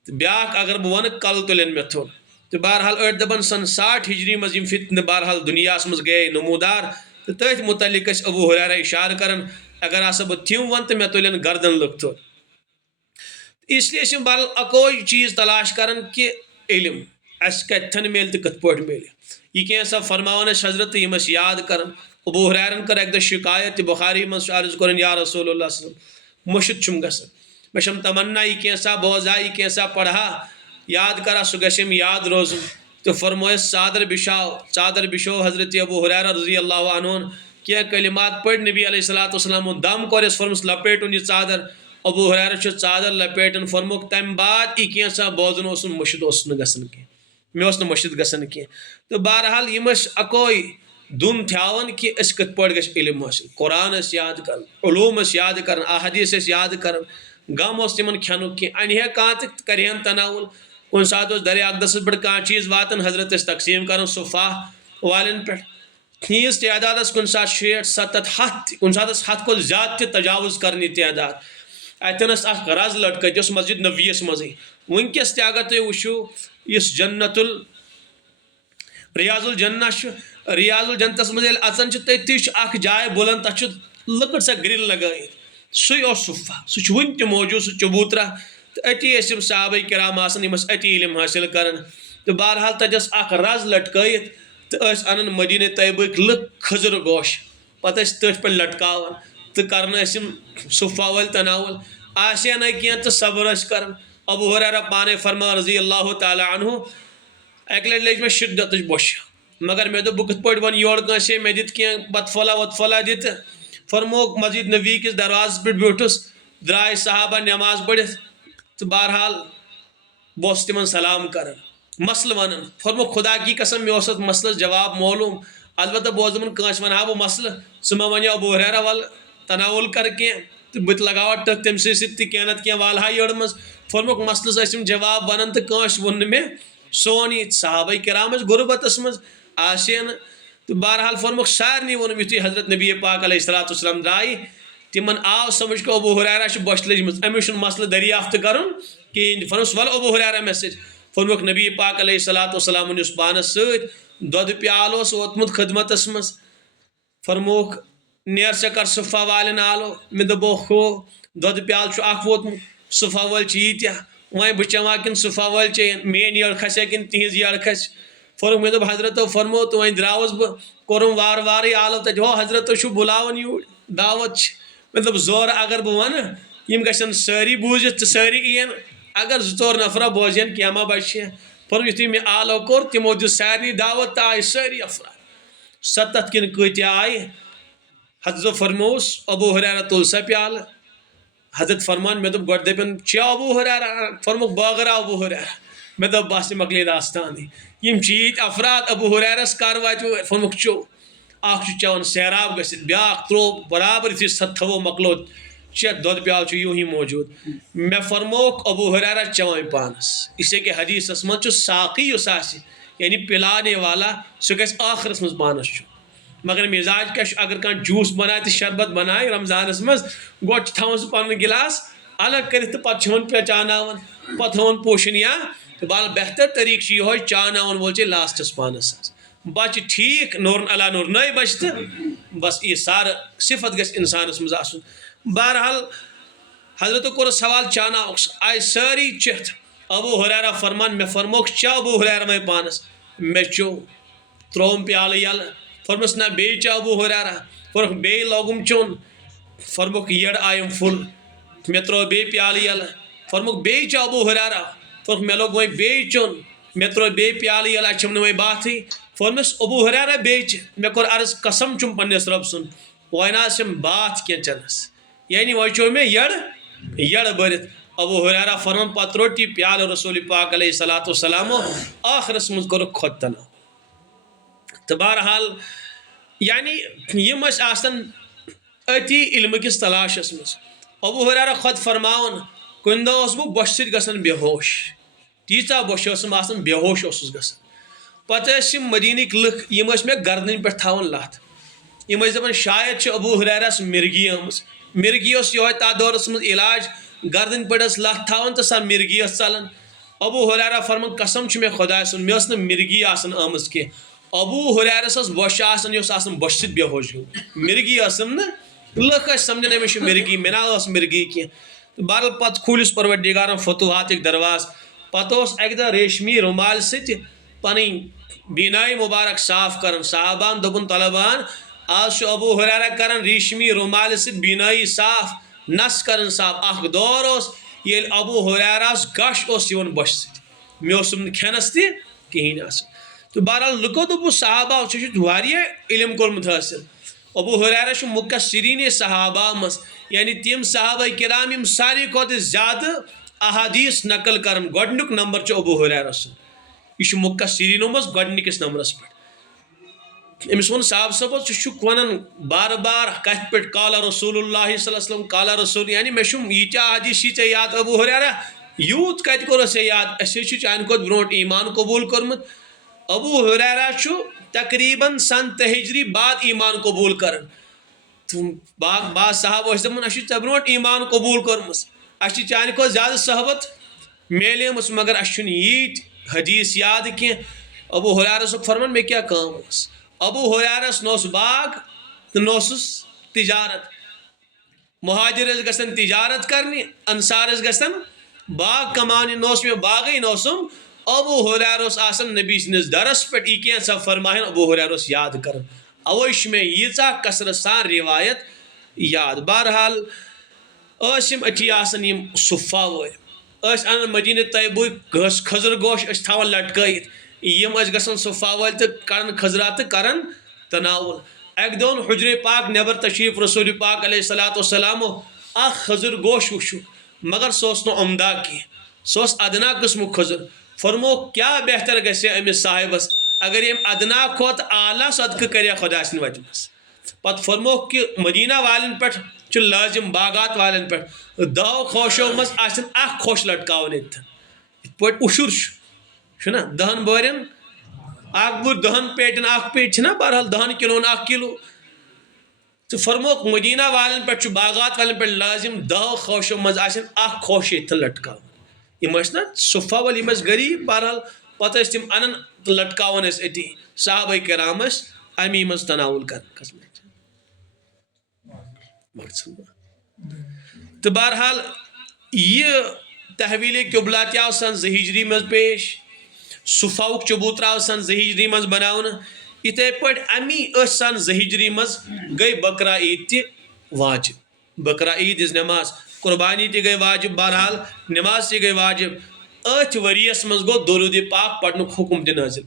بیاکھ اگر بہ ون کل تلن مے تھون تو بہرحال اڑ دپن سن 60 ہجری مز یم فتنہ بہرحال دنیاس مز گئے نمودار تو تھی متعلق ابو ہریرہ اشار کرن اگر ہسا بہ تھم ون تو مے تلن گردن لک تھون اس لیے بہرحال اکوئی چیز تلاش کرن کہ علم اس کتن میل تو کت پٹ میل یہ کیسا فرماون اس حضرت یم یاد کرن ابو ہریرہ کر ایک دہ شکایت بخاری مز عرض کرن یا رسول اللہ صلی اللہ علیہ وسلم مشت چھم گژھان مے چھم تمنا یہ کیسا بوزا یہ کیسا پڑھا یاد کرا سہ گژھم یاد روزن تو فرمویس ژادر بشو حضرت ابو ہریرہ رضی اللہ عنہ کی کلمات پڑھ نبی علیہ الصلوۃ والسلام دم کورس فرمس لپیٹن یہ ژادر ابو ہریرہ ژادر لپیٹن فرموک تمہ بعد یہ کیسا بوزن مشت گژھان کی مے مشت گژھان کی تو بہرحال یم اکوئی دن تھاون کہ اس کت پہ گھس علم حاصل قرآن یاد کر علوم یاد کر احادیث یاد کر غم تمن کھینک کی انہ کان تو کرہن تناول کن سات دریا اقدس پہ کھانا چیز واتن حضرت تقسیم کر صفح والن پہ تھیس تعداد کن سات 60 70 100 کن سات 100 کھت زیادہ تجاوز کرنی تعداد اتن اخ رز لٹکت اس مسجد نبویس مزے ونکس تہ اگر تھی وچھو اس جنت ریاض الجنہ ریاض الجنتس مز اچان تھی اخ جائے بلند تک لکٹ سا گرل لگائت سی صفح سہ ون تہ موجود سہ چبوترا تو اتی یم صحابہ کرام آسان یم اتی علم حاصل کران تو بہرحال تتس اخ رز لٹکائت تو انان مدینہ طیبک لک کھزر گوش پتہ تھی پہ لٹکاون تو کرنا صفح ول تناول آسیا نہ کی تو صبر کران ابو ہریرہ پانے فرما رضی اللہ تعالی عنہ اک لٹ لج مے شدت بوش مگر مے دپ بہ کت پہ ون یور کنسے مے دت کی بت پھلا وت پھلا دت فرموک مسجد نبی کس دروازس پہ بیٹھس درائے صحابہ نماز پڑھت تو بہرحال بہس تمن سلام کرن مسل ونن فرموک خدا کی قسم مے ات مسلس جواب معلوم البتہ بہ دپن کانس ونہا بہ مسل سہ مہ ون ابو ہریرہ ول تناول کر کی تو بت لگاو ٹک تم سی کی نت کی والہا یڑ مز فرموک مسلس جواب ونن تو کانس ون مے سون یہ صحابہ کرام غربتس مز آسین تو بہرحال فرموک سارنی ون یتھے حضرت نبی پاک علیہ الصلوۃ والسلام درائے تمن آو سمجھ کو ابو ہریرہ بوش لجمت امس مسئلہ دریافت کرن کہ فرموس ول ابو ہریرہ مے سۭتۍ فرموک نبی پاک علیہ الصلوۃ والسلام اس پانس ست دود پیال ووتمت خدمتس مز فرموک نیر سا کر صفح والن آلو مے دپو ہو دود پیال اخ ووتمت صفا ول یتیا وہیں بہ چما کن صفا ول چین مین یڑ کھسیا کن تہذ یڑ کھس فرموک مے دوپ حضرتو فرمو تو وہیں دراوس بہ کورم وار وار آلو تتہ ہو حضرتو چھو بلاون یور دعوت مے دوپ زور اگر بہ ون یم گژھن ساری بوزت تو ساری این اگر زٕ ژور نفرا بوزین کینٛہہ ما بچہ فرمو یتھُے مے آلو کوٚر تمو دِژ سارنٕے دعوت تہٕ آیہِ سٲری افراد 70 کن کۭتیاہ آیہِ حضرت فرموس ابو ہریرہ تُل سا پیالہ حضرت فرمان مے دوپ گۄڈٕ دپن چیٛا ابو ہریرہ فرموک باغر ابو ہریرہ مے دوپ بس یہِ مۄکلے داستانٕے یم چھ ییتۍ افراد ابو ہریرس کر واتہِ وٲرۍ فرموک چو اکھ چھُ چٮ۪وان سیراب گٔژھِتھ بیٛاکھ ترٛوو برابر یُتھُے سۄ تھوٚو مۄکلو چٮ۪تھ دۄدٕ پیالہٕ چھُ یوٗہی موجوٗد مےٚ فرموک ابو ہریرہ چٮ۪وان پانس اس لیے کہ حدیثس منٛز چھُ ساقی یُس آسہِ یعنی پلانے والا سُہ گژھِ ٲخرس منٛز پانس چُھ مگر مزاج کیا اگر کانٛہہ جوٗس بنایہِ تہٕ شربت بنایہِ رمضانس منٛز گۄڈٕ چھُ تھاوان سُہ پنُن گلاس الگ کٔرِتھ تہٕ پتہٕ چھُ یِوان پہچاناوان پتہٕ تھاوان پوشن یا تہٕ بال بہتر طریقہٕ چھُ یِہوے چاناوان وول ژےٚ لاسٹس پانس بچہِ ٹھیٖک نورن اللہ نورنٲے بچہِ تہٕ بس یہِ سارٕ صفت گژھِ انسانس منٛز آسُن بہرحال حضرتو کوٚر سوال چاناوُکھ سُہ آیہِ سٲری چٮ۪تھ ابو ہریرہ فرمان مےٚ فرموکھ چا ابو ہریرہ وۄنۍ پانس مےٚ چیوٚو ترٛووُم پیالہٕ یلہٕ فرموس نہ بیٚیہِ چا ابو ہریرہ فرموکھ بیٚیہِ لوگُم چیوٚن فرموکھ یٔڈ آیِم فُل مےٚ ترٛوو بیٚیہِ پیالہٕ یلہٕ فرموکھ بیٚیہِ چا ابو ہریرہ فرموکھ مےٚ لوگ وۄنۍ بیٚیہِ چیوٚن مےٚ ترٛوو بیٚیہِ پیالہٕ یلہٕ اَتہِ چھَم نہٕ وۄنۍ باتھٕے فرموس ابو ہریرہ بیٚیہِ چہِ مےٚ کوٚر عرض قسم چھُم پننِس رۄب سُنٛد وۄنۍ نہ حظ چھَم باتھ کینٛہہ چٮ۪نس یعنی وۄنۍ چیوٚو مےٚ یٔڈ بٔرِتھ ابو ہریرہ فرمان پتہٕ روٚٹ یہِ پیالہٕ رسول پاک علیہ الصلوۃ والسلامو ٲخرس منٛز کوٚرُکھ خۄد تناو تہٕ بہرحال یعنی یم ٲسۍ آسان أتی علمہٕ کِس تلاشس منٛز ابو ہریرہ خۄد فرماوان کُنہِ دۄہ اوسُس بہٕ بۄچھِ سۭتۍ گژھان بے ہوش تیٖژاہ بۄچھِ ٲسٕم آسان بے ہوش اوسُس گژھان پتہٕ ٲسۍ یم مدیٖنٕکۍ لُکھ یم ٲسۍ مےٚ گردنہِ پٮ۪ٹھ تھاوان لتھ یم ٲسۍ دپان شاید چھِ ابو ہریرس مرگی آمٕژ مرگی اوس یہوے تتھ دورس منٛز علاج گردنہِ پٮ۪ٹھ ٲس لتھ تھاوان تہٕ سۄ مرگی ٲس ژلان ابو ہریرہ فرمان قسم چھُ مےٚ خۄداے سُنٛد مےٚ ٲس نہٕ مرگی آسان آمٕژ کینٛہہ ابو ہریرس ٲس بۄچھِ آسان یہِ اوس آسان بۄچھِ سۭتۍ بے ہوش گوٚمُت مرگی ٲسٕم نہٕ لُکھ ٲسۍ سمجھان أمِس چھُ مرگی مےٚ نہ ٲس مرگی کینٛہہ تہٕ بہرحال پتہٕ کھوٗلِس پروردِگارن فتوحاتٕکۍ دروازٕ پتہٕ اوس اکہِ دۄہ ریشمی رُمالہِ سۭتۍ پنٕنۍ بینٲیی مُبارک صاف کران صحابہن دوٚپُن طلباہن آز چھُ ابو ہریرہ کران ریشمی رُمالہِ سۭتۍ بینٲیی صاف نس کران صاف اکھ دور اوس ییٚلہِ ابو ہریرہس گش اوس یِوان بۄچھِ سۭتۍ مےٚ اوسُم نہٕ کھٮ۪نس تہِ کہیٖنۍ آسان تہٕ بہرحال لُکو دوٚپُس صحابہ ژےٚ چھُتھ واریاہ علم کوٚرمُت حٲصِل ابو ہریرہ چھُ مُقصریٖنِ صحابہ منٛز یعنی تِم صحابہ کرام یم ساروی کھۄتہٕ زیادٕ احادیٖث نقل کران گۄڈنیُک نمبر چھُ ابو ہریرہ سُنٛد یہ چھُ مُقصریٖنو منٛز گۄڈنِکِس نمبرس پٮ۪ٹھ أمِس ووٚن صاحب صٲبو ژٕ چھُکھ ونان بار بار کتھِ پٮ۪ٹھ قال رسول اللہ صلی اللہ علیہ وسلم قال رسول یعنی مےٚ چھُم ییٖتیاہ حدیٖث چھی ژےٚ یاد ابو ہریرہ یوٗت کتہِ کوٚرُتھ ژےٚ یاد اَسے چھُ چانہِ کھۄتہٕ برونٛٹھ ایمان قبوٗل کوٚرمُت ابو ہریرہ چھُ تقریٖباً سن 3 ہجری بعد ایمان قبوٗل کران بعض صحابہ ٲسۍ دپان اَسہِ چھُ ژےٚ برونٛٹھ ایمان قبوٗل کوٚرمُت اَسہِ چھِ چانہِ کھۄتہٕ زیادٕ صحبت میلیمٕژ مگر اَسہِ چھُنہٕ ییٖتۍ حدیٖث یاد کینٛہہ ابو ہریرہ صٲب فرمان مےٚ کیٛاہ کٲم ٲس ابو ہریرہس نہ اوس باغ تہٕ نہ اوسُس تجارت مہاجر ٲسۍ گژھان تجارت کرنہِ انصار ٲسۍ گژھان باغ کماونہِ نہ اوس مےٚ باغٕے نہ اوسُم ابو ہریرہ اوس آسان نبی سٕنٛدِس درس پٮ۪ٹھ یہِ کینٛژھا فرماین ابو ہریرہ اوس یاد کران اوے چھُ مےٚ ییٖژاہ کثرت سان روایت یاد بہرحال ٲسۍ یم أتھی آسان یم صُفا وٲلۍ ٲسۍ انان مدیٖنہ طیبہٕکۍ خٔزٕر گوش ٲسۍ تھاوان لٹکٲیِتھ یم ٲسۍ گژھان صُفا وٲلۍ تہٕ کران خٔزرات تہٕ کران تناول اکہِ دۄہ اوٚن حجرے پاک نٮ۪بر تشریٖف رسول پاک علیہ الصلوۃ والسلامو اکھ خٔزٕر گوش وٕچھُکھ مگر سُہ اوس نہٕ عمدہ کینٛہہ سُہ اوس ادنا قٕسمُک خٔزٕر فرموکھ کیٛاہ بہتر گژھِ ہے أمِس صاحبس اگر ییٚمۍ ادنا کھۄتہٕ اعلیٰ صدقہٕ کرِ ہا خۄدا سٕنٛدِ وجہ منٛز پتہٕ فرموکھ کہ مدیٖنہ والٮ۪ن پٮ۪ٹھ چھُ لٲزِم باغات والٮ۪ن پٮ۪ٹھ 10 خوشو منٛز آسن اکھ خوش لٹکاوُن ییٚتٮ۪ن یِتھ پٲٹھۍ اُشُر چھُنہ 10 بورٮ۪ن اکھ بوٗر 10 پیٹٮ۪ن اکھ پیٹہِ چھِنہ بہرحال 10 کِلوٗن 1 کِلوٗ ژٕ فرموکھ مدیٖنہ والٮ۪ن پٮ۪ٹھ چھُ باغات والٮ۪ن پٮ۪ٹھ لٲزِم 10 خوشو منٛز آسن اکھ خوش ییٚتٮ۪ن لٹکاوُن یم ٲسۍ نہ صُفا وٲلۍ یم ٲسۍ غریٖب بہرحال پتہٕ ٲسۍ تِم انان تہٕ لٹکاوان ٲسۍ أتی صحابہ کرام ٲسۍ امی منٛز تناول کران تہٕ بہرحال یہ تحویل قبلہ تہ آو سن 2 ہجری مز پیش صفاؤک چبوتر آو سن 2 ہجری مز بناون اتھے پٹ امی سن 2 ہجری مز گئی بقرہ عید تہ واجب بقرہ عید از نماز قربانی تہ گئی واجب بہرحال نماز تہ گئی واجب اتھ وریس مز گو درود پاک پڑھنک حکم تہ نازل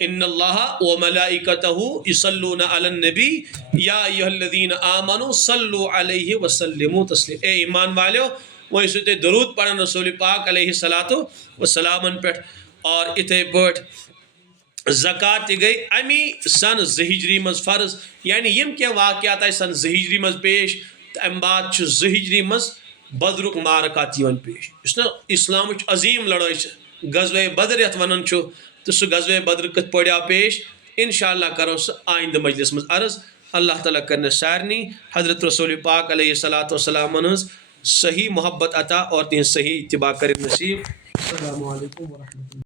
ان اللہ و ملائکتہ یصلون علی النبی یا ایھا الذین آمنوا صلوا علیہ وسلموا تسلیما اے ایمان والیو وہ سو تے درود پڑھن رسول پاک علیہ الصلوۃ والسلام پہ اور اتھے پٹ زکات تہ گئی امی سن 2 ہجری مز فرض یعنی یم کیا واقعات آئی سن 2 ہجری مز پیش تو ام بعد 2 ہجری مز بدرک مارکات یون پیش اس نا اسلام عظیم لڑائی غزوہ بدر یت ونن چھو تو سہ غزوہ بدر کت پڑ آو پیش انشاءاللہ کرو سہ آئندہ مجلس مز عرض اللہ تعالیٰ کرنے سارنی حضرت رسول پاک علیہ الصلوۃ والسلام صحیح محبت عطا اور تہذ صحیح اتباع کر نصیب السلام علیکم ورحمۃ اللہ